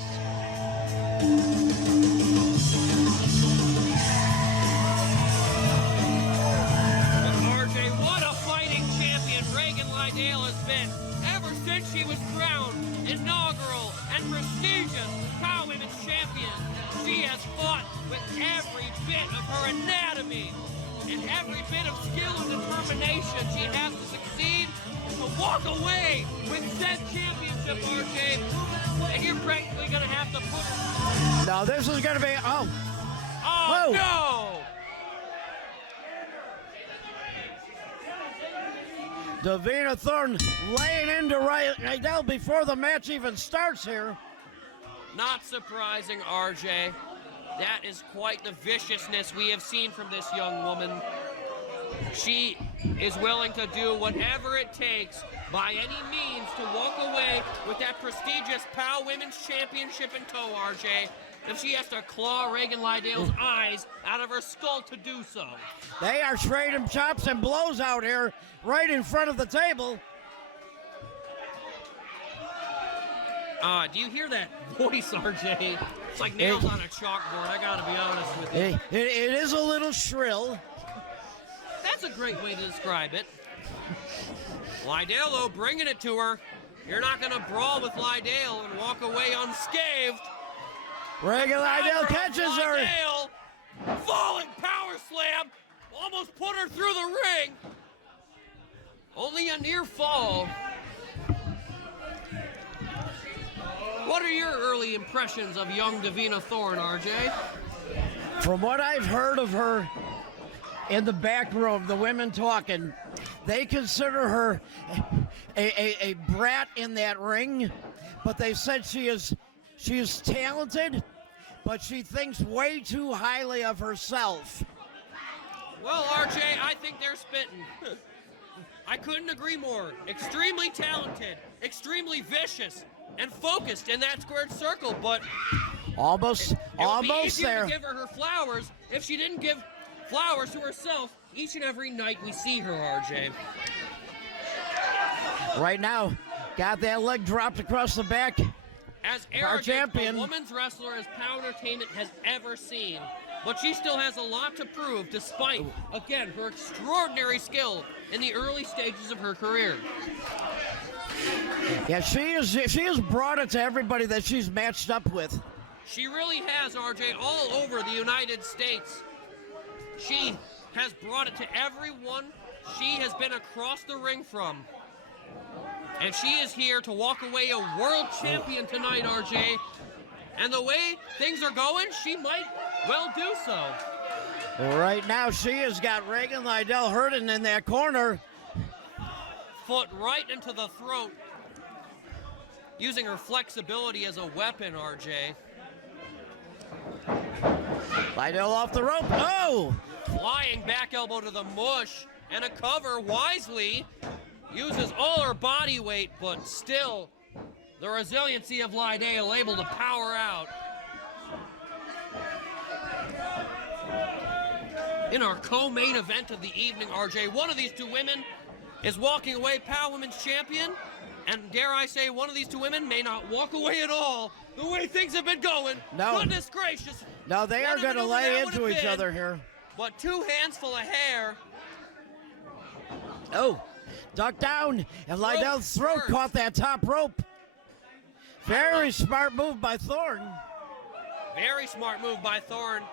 RJ, what a fighting champion Reagan Lydale has been ever since she was crowned inaugural and prestigious POW Women's Champion. She has fought with every bit of her anatomy and every bit of skill and determination she has to succeed to walk away with said championship, RJ. And you're practically going to have to put her. Now this is going to be, oh whoa. No! Davina Thornton laying into Rydell before the match even starts here. Not surprising, RJ. That is quite the viciousness we have seen from this young woman. She is willing to do whatever it takes by any means to walk away with that prestigious POW Women's Championship in tow, RJ. If she has to claw Reagan Lydale's eyes out of her skull to do so. They are trading chops and blows out here right in front of the table. Do you hear that voice, RJ? It's like nails on a chalkboard, I gotta be honest with you. It is a little shrill. That's a great way to describe it. Lydale, though, bringing it to her. You're not gonna brawl with Lydale and walk away unscathed. Reagan Lydale catches her. Lydale, falling power slam, almost put her through the ring. Only a near fall. What are your early impressions of young Davina Thorne, RJ? From what I've heard of her in the back room, the women talking, they consider her a brat in that ring, but they said she is talented, but she thinks way too highly of herself. Well, RJ, I think they're spitting. I couldn't agree more. Extremely talented, extremely vicious, and focused in that squared circle, but almost it would be easier there. to give her flowers if she didn't give flowers to herself each and every night we see her, RJ. Right now, got that leg dropped across the back. As our arrogant champion. a women's wrestler as POW Entertainment has ever seen. But she still has a lot to prove despite, again, her extraordinary skill in the early stages of her career. Yeah, she has brought it to everybody that she's matched up with. She really has, RJ, all over the United States. She has brought it to everyone she has been across the ring from. And she is here to walk away a world champion tonight, RJ. And the way things are going, she might well do so. Right now, she has got Reagan Lydale hurting in that corner. Foot right into the throat. Using her flexibility as a weapon, RJ. Lydale off the rope. Oh! Flying back elbow to the mush. And a cover wisely. Uses all her body weight, but still the resiliency of Lydale able to power out. In our co-main event of the evening, RJ, one of these two women is walking away POW Women's Champion, and dare I say, one of these two women may not walk away at all. The way things have been going, no. Goodness gracious. No, they are going to lay into each other here. But two hands full of hair. Oh. Duck down, and Lydale's throat caught that top rope. Very smart move by Thorne. Very smart move by Thorne,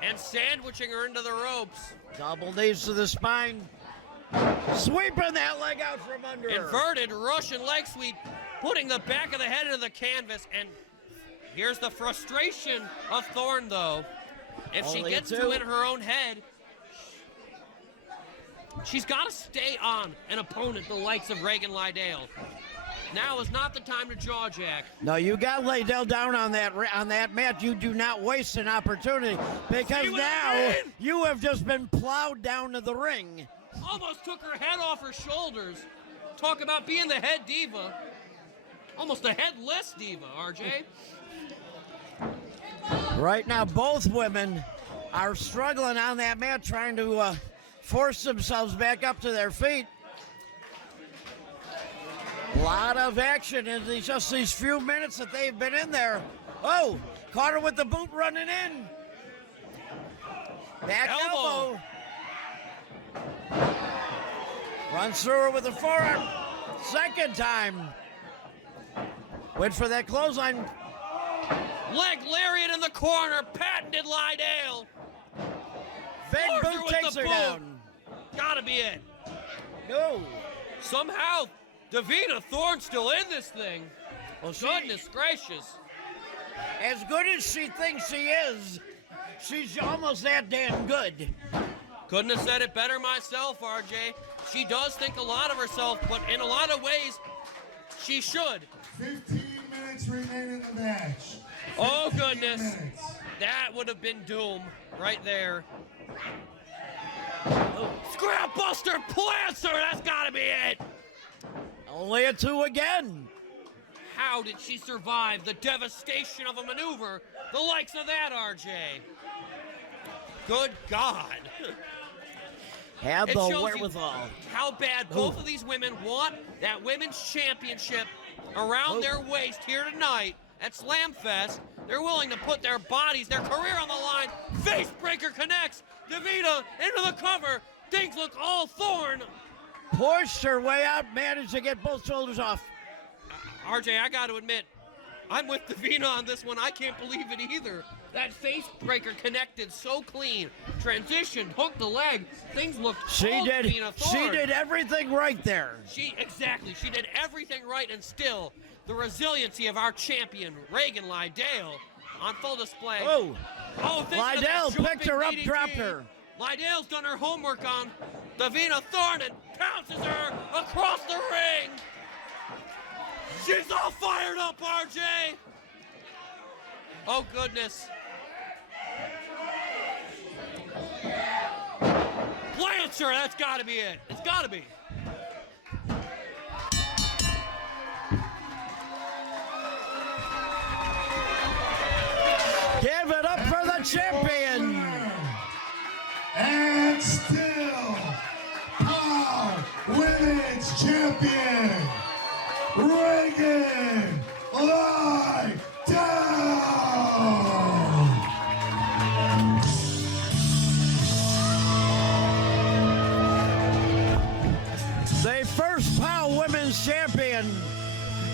and sandwiching her into the ropes. Double knees to the spine. Sweeping that leg out from under her. Inverted Russian leg sweep, putting the back of the head into the canvas, and here's the frustration of Thorne, though. If she gets to in her own head, she's got to stay on an opponent the likes of Reagan Lydale. Now is not the time to jaw jack. No, you got Lydale down on that mat. You do not waste an opportunity, because now you have just been plowed down to the ring. Almost took her head off her shoulders. Talk about being the head diva. Almost a headless diva, RJ. Right now, both women are struggling on that mat, trying to force themselves back up to their feet. A lot of action in just these few minutes that they've been in there. Oh, caught her with the boot running in. Back elbow. Runs through her with a forearm. Second time. Went for that clothesline. Leg lariat in the corner. Patented Lydale. Big boot takes her down. Gotta be it. No. Somehow, Davina Thorne still in this thing. Well, goodness gracious. As good as she thinks she is, she's almost that damn good. Couldn't have said it better myself, RJ. She does think a lot of herself, but in a lot of ways, she should. 15 minutes remain in the match. Oh, goodness. That would have been doom right there. Scrap Buster Plancer, that's gotta be it. Only a 2 again. How did she survive the devastation of a maneuver the likes of that, RJ? Good God. Had It the shows you wherewithal. how bad both of these women want that women's championship around their waist here tonight at Slamfest. They're willing to put their bodies, their career on the line. Face breaker connects. Davina into the cover. Things look all thorn. Pushed her way out, managed to get both shoulders off. RJ, I got to admit, I'm with Davina on this one. I can't believe it either. That face breaker connected so clean. Transitioned, hooked the leg. Things looked She did everything right there. She did everything right, and still the resiliency of our champion, Reagan Lydale, on full display. Oh, Lydale picked her up, dropped her. Lydale's done her homework on Davina Thorne and pounces her across the ring. She's all fired up, RJ. Oh, goodness. Plancer, that's got to be it. It's got to be. Give it up for the champion. And still, POW Women's Champion, Reagan Lydale. The first POW Women's Champion,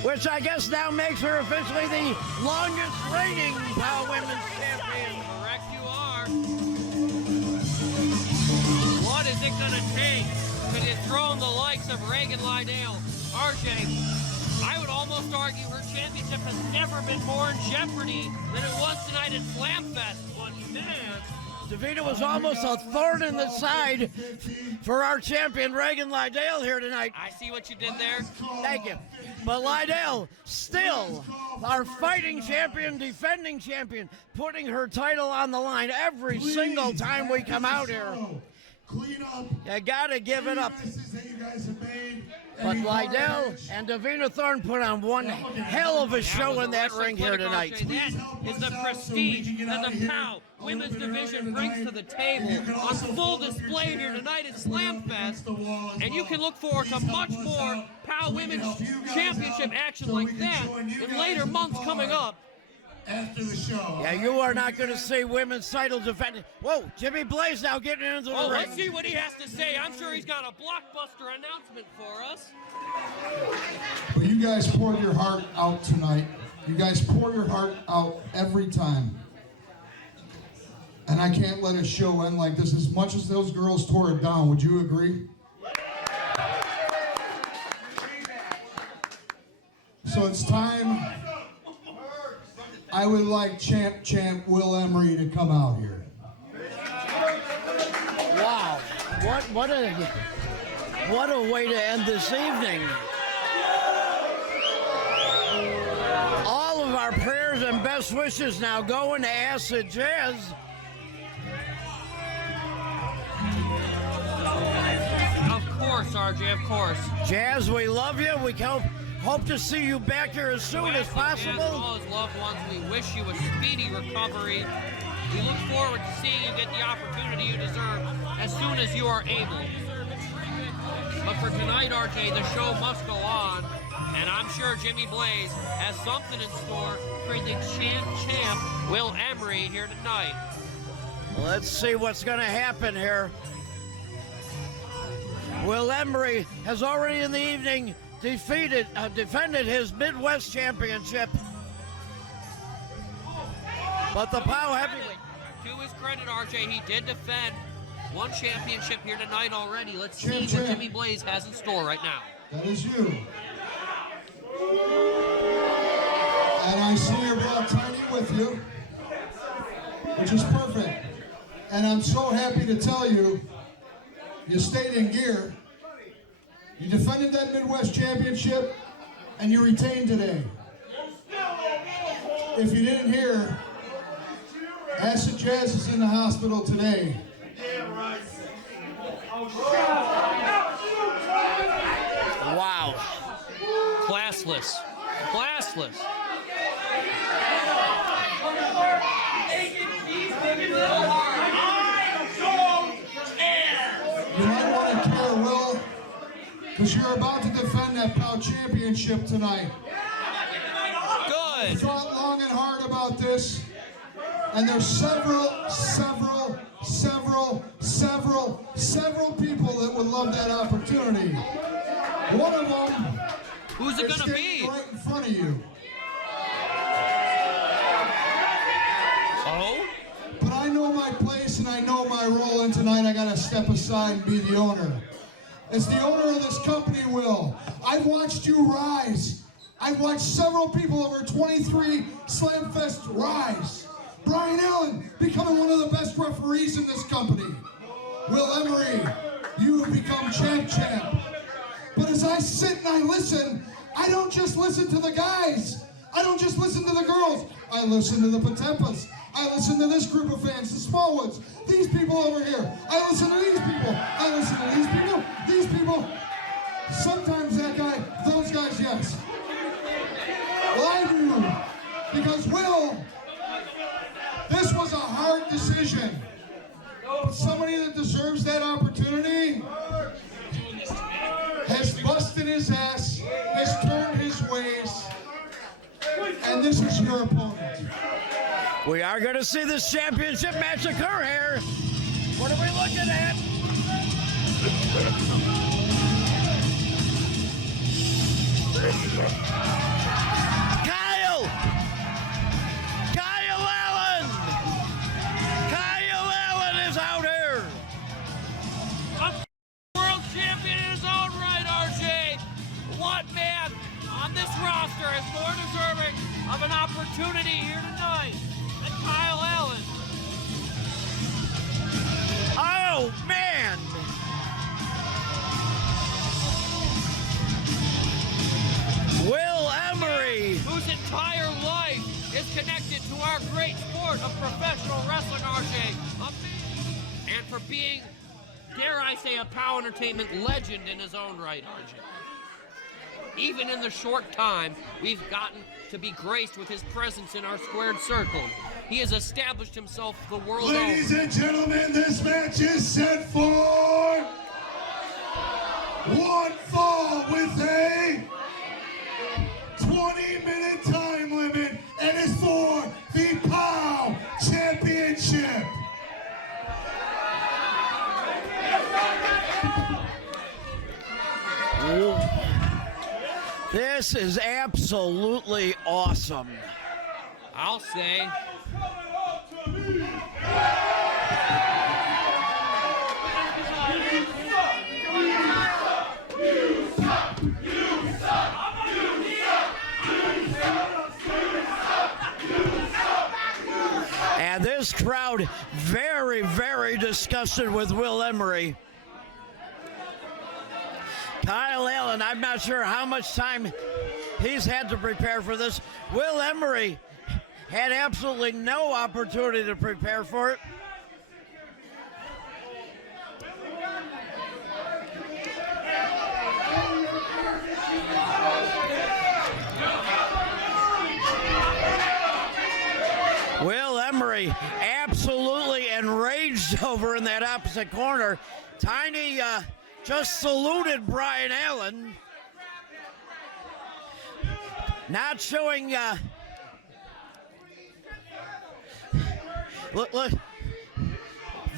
which I guess now makes her officially the longest reigning POW Women's Champion. Correct you are. What is it going to take to dethrone the likes of Reagan Lydale? RJ, I would almost argue her championship has never been more in jeopardy than it was tonight at Slamfest. But man, Davina was almost a thorn in the side for our champion, Reagan Lydale, here tonight. I see what you did there. Thank you. But Lydale, still our fighting champion, defending champion, putting her title on the line every single time we come out here. Clean up. You gotta give it up. That you guys have made. But Lydale and Davina Thorne put on one hell of a show in that ring here tonight. That is the prestige that the POW Women's Division brings to the table on full display here tonight at Slamfest. And you can look forward to much more POW Women's Championship action like that in later months coming up. After the show. Yeah, you are not going to see women's title defended. Whoa, Jimmy Blaze now getting into the ring. Let's see what he has to say. I'm sure he's got a blockbuster announcement for us. But you guys poured your heart out tonight. You guys pour your heart out every time. And I can't let a show end like this. As much as those girls tore it down, would you agree? So it's time. I would like champ Will Emery to come out here. Wow, what a way to end this evening. All of our prayers and best wishes now going to Acid Jazz. Of course, RJ, of course. Jazz, we love you. We hope to see you back here as soon as possible. All his loved ones, we wish you a speedy recovery. We look forward to seeing you get the opportunity you deserve as soon as you are able. But for tonight, RJ, the show must go on, and I'm sure Jimmy Blaze has something in store for the champ Will Emery here tonight. Let's see what's going to happen here. Will Emery has already in the evening defended his Midwest Championship. But the POW heavyweight. To his credit, RJ, he did defend one championship here tonight already. Let's see what Jimmy Blaze has in store right now. That is you. And I see you brought Tiny with you, which is perfect. And I'm so happy to tell you, you stayed in gear. You defended that Midwest Championship, and you retained today. if you didn't hear, Acid Jazz is in the hospital today. Wow. Classless. Classless. You might want to care, Will, because you're about to defend that POW championship tonight. Good. Thought long and hard about this, and there's several people that would love that opportunity. One of them Who's it is gonna be? standing right in front of you. Oh? But I know my place and I know my role, and tonight I gotta step aside and be the owner. As the owner of this company, Will, I've watched you rise. I've watched several people over 23 Slamfest rise. Brian Allen becoming one of the best referees in this company. Will Emery, you have become champ. But as I sit and I listen, I don't just listen to the guys. I don't just listen to the girls. I listen to the Potempas. I listen to this group of fans, the Smallwoods, these people over here. I listen to these people. I listen to these people. Sometimes that guy, those guys, yes. Well, I do. Because, Will, this was a hard decision. But somebody that deserves that opportunity has busted his ass, has turned his ways, and this is your opponent. We are going to see this championship match occur here. What are we looking at? Kyle Allen! Kyle Allen is out here. A world champion in his own right, RJ. What man on this roster is more deserving of an opportunity here tonight than Kyle Allen? Oh, man. Will Emery. Whose entire life is connected to our great sport of professional wrestling, RJ. And for being, dare I say, a POW Entertainment legend in his own right, RJ. Even in the short time we've gotten to be graced with his presence in our squared circle, he has established himself the world over. Ladies and gentlemen, this match is set for one fall with a 20-minute time limit, and it's for the POW Championship. This is absolutely awesome. I'll say. And this crowd very, very disgusted with Will Emery. Kyle Allen, I'm not sure how much time he's had to prepare for this. Will Emery had absolutely no opportunity to prepare for it. Will Emery absolutely enraged over in that opposite corner. Tiny just saluted Brian Allen. Not showing, look. He's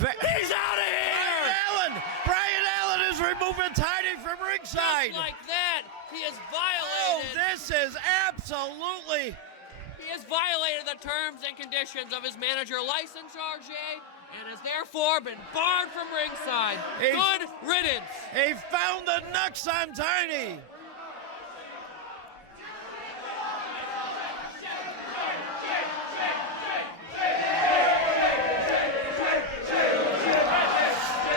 out of here! Brian Allen is removing Tiny from ringside. Just like that, he has violated. Oh, this is absolutely. He has violated the terms and conditions of his manager license, RJ, and has therefore been barred from ringside. Good riddance. He found the knucks on Tiny.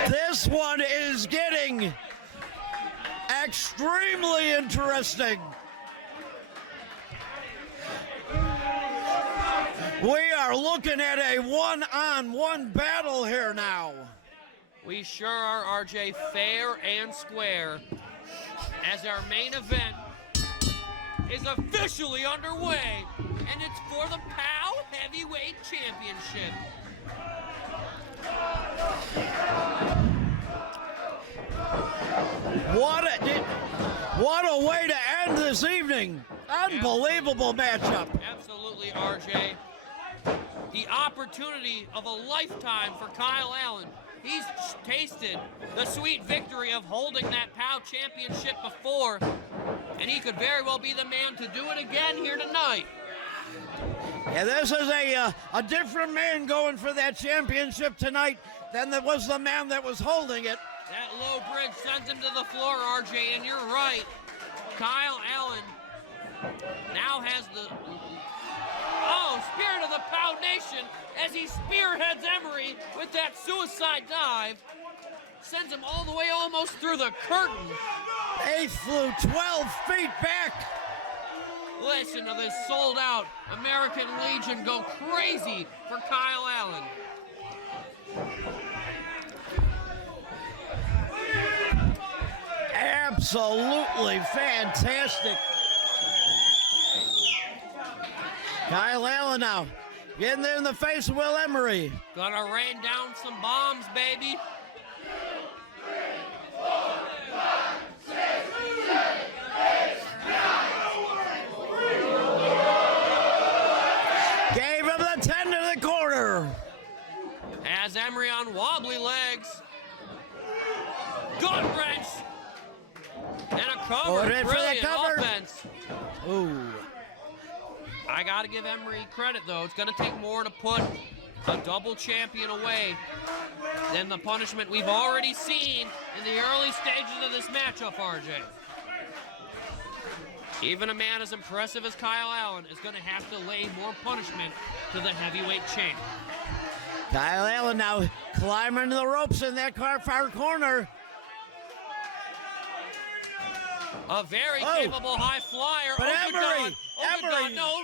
This one is getting extremely interesting. We are looking at a one-on-one battle here now. We sure are, RJ, fair and square, as our main event is officially underway, and it's for the POW Heavyweight Championship. What a way to end this evening. Unbelievable matchup. Absolutely, RJ. The opportunity of a lifetime for Kyle Allen. He's tasted the sweet victory of holding that POW championship before, and he could very well be the man to do it again here tonight. Yeah, this is a different man going for that championship tonight than there was the man that was holding it. That low bridge sends him to the floor, RJ, and you're right. Kyle Allen now has the spirit of the POW Nation as he spearheads Emery with that suicide dive. Sends him all the way almost through the curtain. He flew 12 feet back. Listen to this sold-out American Legion go crazy for Kyle Allen. Absolutely fantastic. Kyle Allen now getting there in the face of Will Emery. Gonna rain down some bombs, baby. Gave him the 10 to the corner. As Emery on wobbly legs. Gut wrench. And a cover. In for the Brilliant cover. offense. Ooh. I got to give Emery credit, though. It's going to take more to put a double champion away than the punishment we've already seen in the early stages of this matchup, RJ. Even a man as impressive as Kyle Allen is going to have to lay more punishment to the heavyweight champ. Kyle Allen now climbing the ropes in that far corner. A very capable high flyer. But Emery! Emery! No.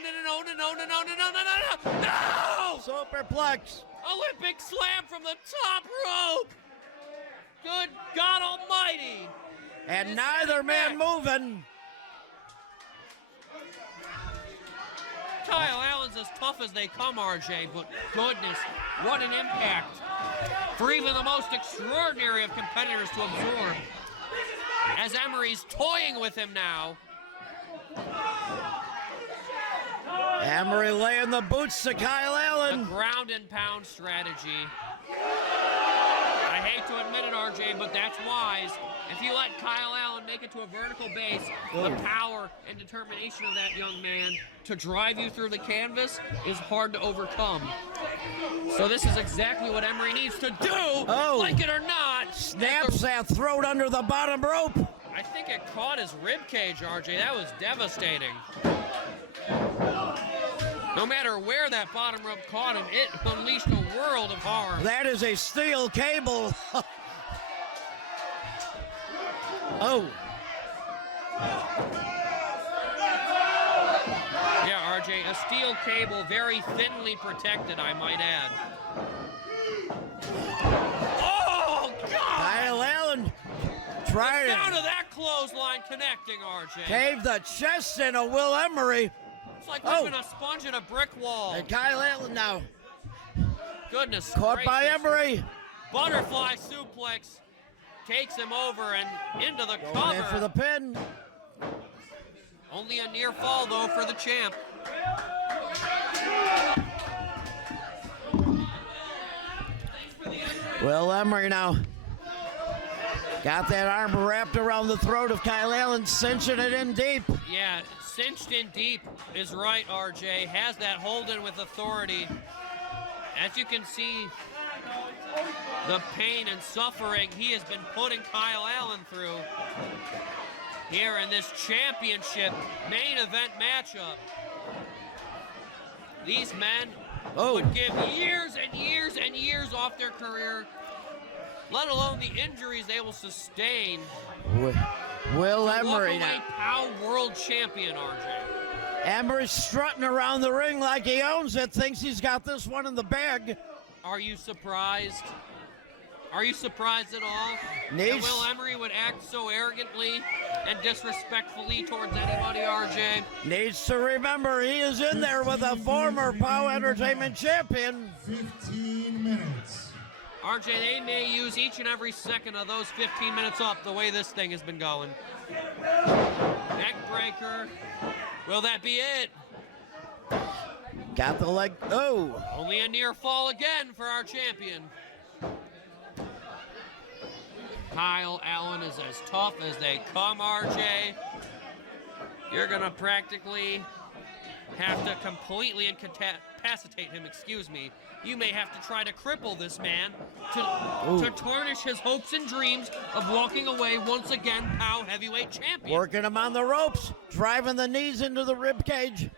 Superplex. Olympic slam from the top rope. Good God Almighty. And neither man moving. Kyle Allen's as tough as they come, RJ, but goodness, what an impact for even the most extraordinary of competitors to absorb. As Emery's toying with him now. Emery laying the boots to Kyle Allen. The ground and pound strategy. I hate to admit it, RJ, but that's wise. If you let Kyle Allen make it to a vertical base, the power and determination of that young man to drive you through the canvas is hard to overcome. So this is exactly what Emery needs to do, like it or not. Snaps that throat under the bottom rope. I think it caught his rib cage, RJ. That was devastating. No matter where that bottom rope caught him, it unleashed a world of harm. That is a steel cable. Oh. Yeah, RJ, a steel cable, very thinly protected, I might add. Oh, God! Kyle Allen tried the it. sound of that clothesline connecting, RJ. Gave the chest in a Will Emery. It's like whipping a sponge in a brick wall. And Kyle Allen now. Goodness Caught by gracious. Emery. Butterfly suplex takes him over and into the Going cover. in for the pin. Only a near fall, though, for the champ. Will Emery now got that arm wrapped around the throat of Kyle Allen, cinching it in deep. Yeah, cinched in deep is right, RJ. Has that hold in with authority. As you can see, the pain and suffering he has been putting Kyle Allen through here in this championship main event matchup. These men would give years and years and years off their career, let alone the injuries they will sustain. Will Emery now. POW world champion, RJ. Emery strutting around the ring like he owns it, thinks he's got this one in the bag. Are you surprised? Are you surprised at all Nice. that Will Emery would act so arrogantly and disrespectfully towards anybody, RJ? Needs to remember he is in there with a former POW Entertainment champion. 15 minutes. RJ, they may use each and every second of those 15 minutes up the way this thing has been going. Neck breaker. Will that be it? Got the leg. Oh. Only a near fall again for our champion. Kyle Allen is as tough as they come, RJ. You're going to practically have to completely incapacitate him, excuse me. You may have to try to cripple this man to tarnish his hopes and dreams of walking away once again POW heavyweight champion. Working him on the ropes, driving the knees into the rib cage.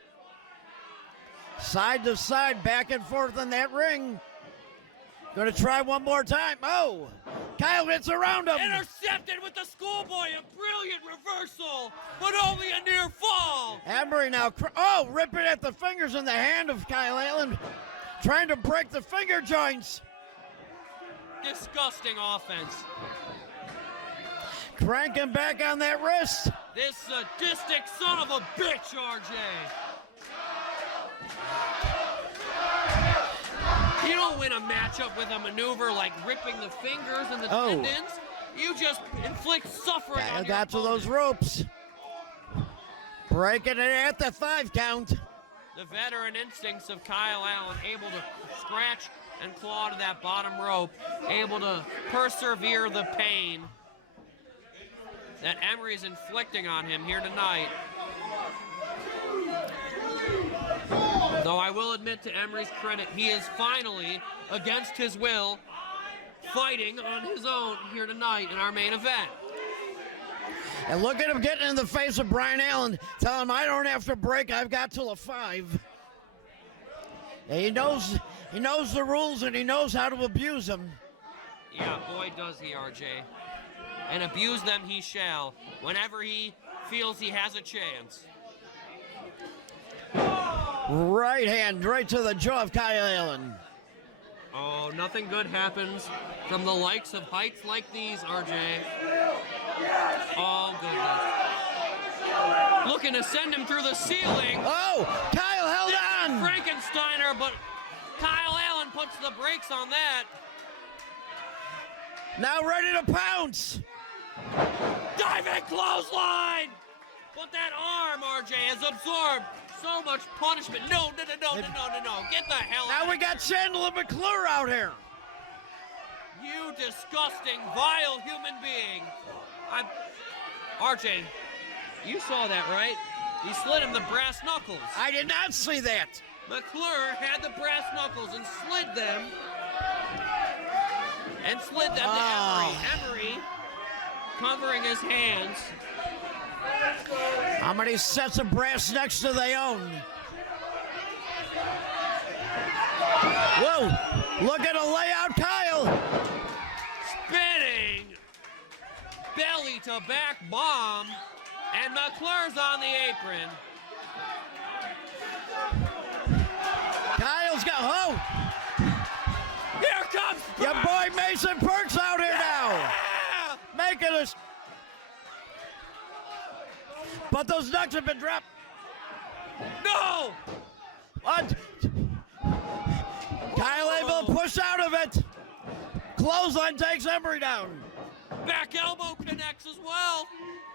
Side to side, back and forth in that ring. Gonna try one more time. Oh, Kyle gets around him. Intercepted with the schoolboy, a brilliant reversal, but only a near fall. Emery now, ripping at the fingers in the hand of Kyle Allen, trying to break the finger joints. Disgusting offense. Cranking back on that wrist. This sadistic son of a bitch, RJ. You don't win a matchup with a maneuver like ripping the fingers and the tendons. You just inflict suffering on your Got to opponent. those ropes. Breaking it at the 5 count. The veteran instincts of Kyle Allen, able to scratch and claw to that bottom rope, able to persevere the pain that Emery is inflicting on him here tonight. Though I will admit, to Emery's credit, he is finally, against his will, fighting on his own here tonight in our main event. And look at him getting in the face of Brian Allen, telling him I don't have to break, I've got till a 5. And he knows the rules and he knows how to abuse them. Yeah, boy does he, RJ. And abuse them he shall, whenever he feels he has a chance. Right hand right to the jaw of Kyle Allen. Oh, nothing good happens from the likes of heights like these, RJ. Oh, goodness. Looking to send him through the ceiling. Oh, Kyle held on. Frankensteiner, but Kyle Allen puts the brakes on that. Now ready to pounce. Diving clothesline! But that arm, RJ, has absorbed so much punishment. No. Get the hell out. Now we got Chandler and McClure out here. You disgusting, vile human being. RJ, you saw that, right? He slid him the brass knuckles. I did not see that. McClure had the brass knuckles and slid them. To Emery. Emery covering his hands. How many sets of brass knuckles do they own? Whoa, look at a layout, Kyle. Spinning. Belly to back bomb. And McClure's on the apron. Kyle's got, Here comes your boy Mason Perks out here now. Making us. But those nuts have been dropped. No! What? Kyle able to push out of it. Clothesline takes Emery down. Back elbow connects as well.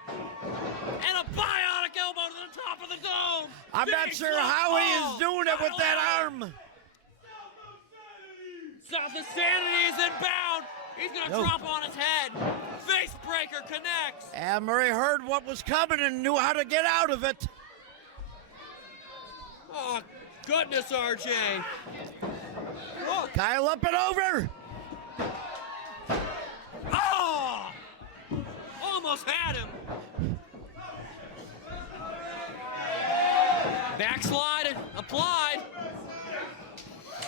And a bionic elbow to the top of the dome. I'm not sure how he is doing it with that arm. South of Sanity is inbound. He's going to drop on his head. Face breaker connects. Emery heard what was coming and knew how to get out of it. Oh, goodness, RJ. Kyle up and over. Oh! Almost had him. Backslide applied.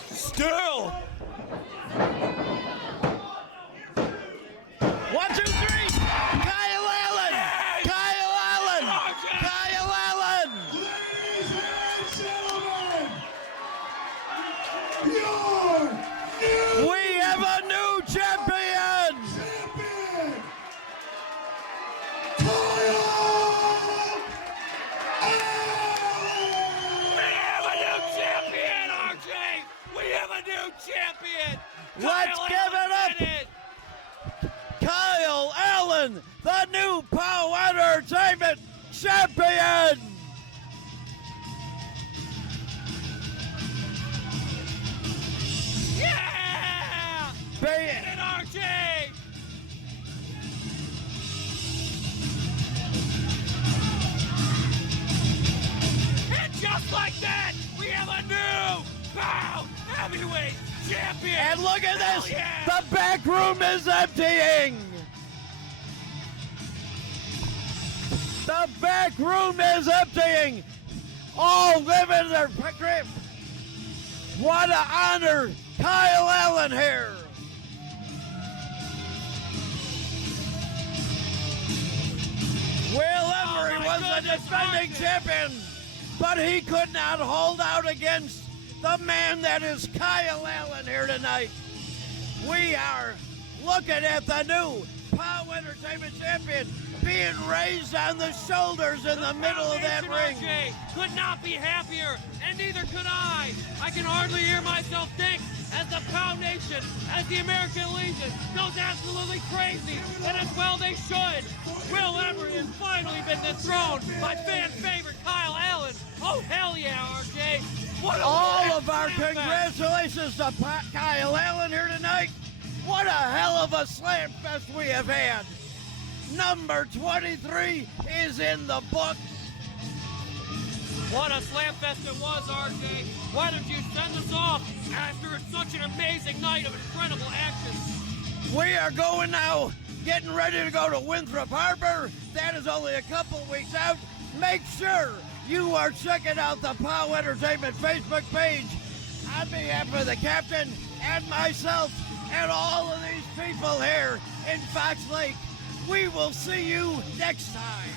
Still. 1, 2, 3. Kyle Allen. Kyle Allen. Kyle Allen. Ladies and gentlemen, the new POW Entertainment champion. Yeah! Spade. Get it, RJ! And just like that, we have a new POW Heavyweight Champion! And look at Hell this, yeah! the back room is emptying. The back room is emptying. All living their grip. What an honor, Kyle Allen here. Will Emery was the defending champion, but he could not hold out against the man that is Kyle Allen here tonight. We are looking at the new POW Entertainment champion being raised on the shoulders in the middle of that ring. RJ could not be happier, and neither could I. I can hardly hear myself think as the POW Nation, as the American Legion goes absolutely crazy, and as well they should. Will Emery has finally been dethroned by fan favorite Kyle Allen. Oh, hell yeah, RJ. What a All of our Slamfest. congratulations to Kyle Allen here tonight. What a hell of a slam fest we have had. Number 23 is in the books. What a slam fest it was, RJ. Why don't you send us off after such an amazing night of incredible action? We are going now, getting ready to go to Winthrop Harbor. That is only a couple weeks out. Make sure you are checking out the POW Entertainment Facebook page. On behalf of the captain and myself and all of these people here in Fox Lake, we will see you next time.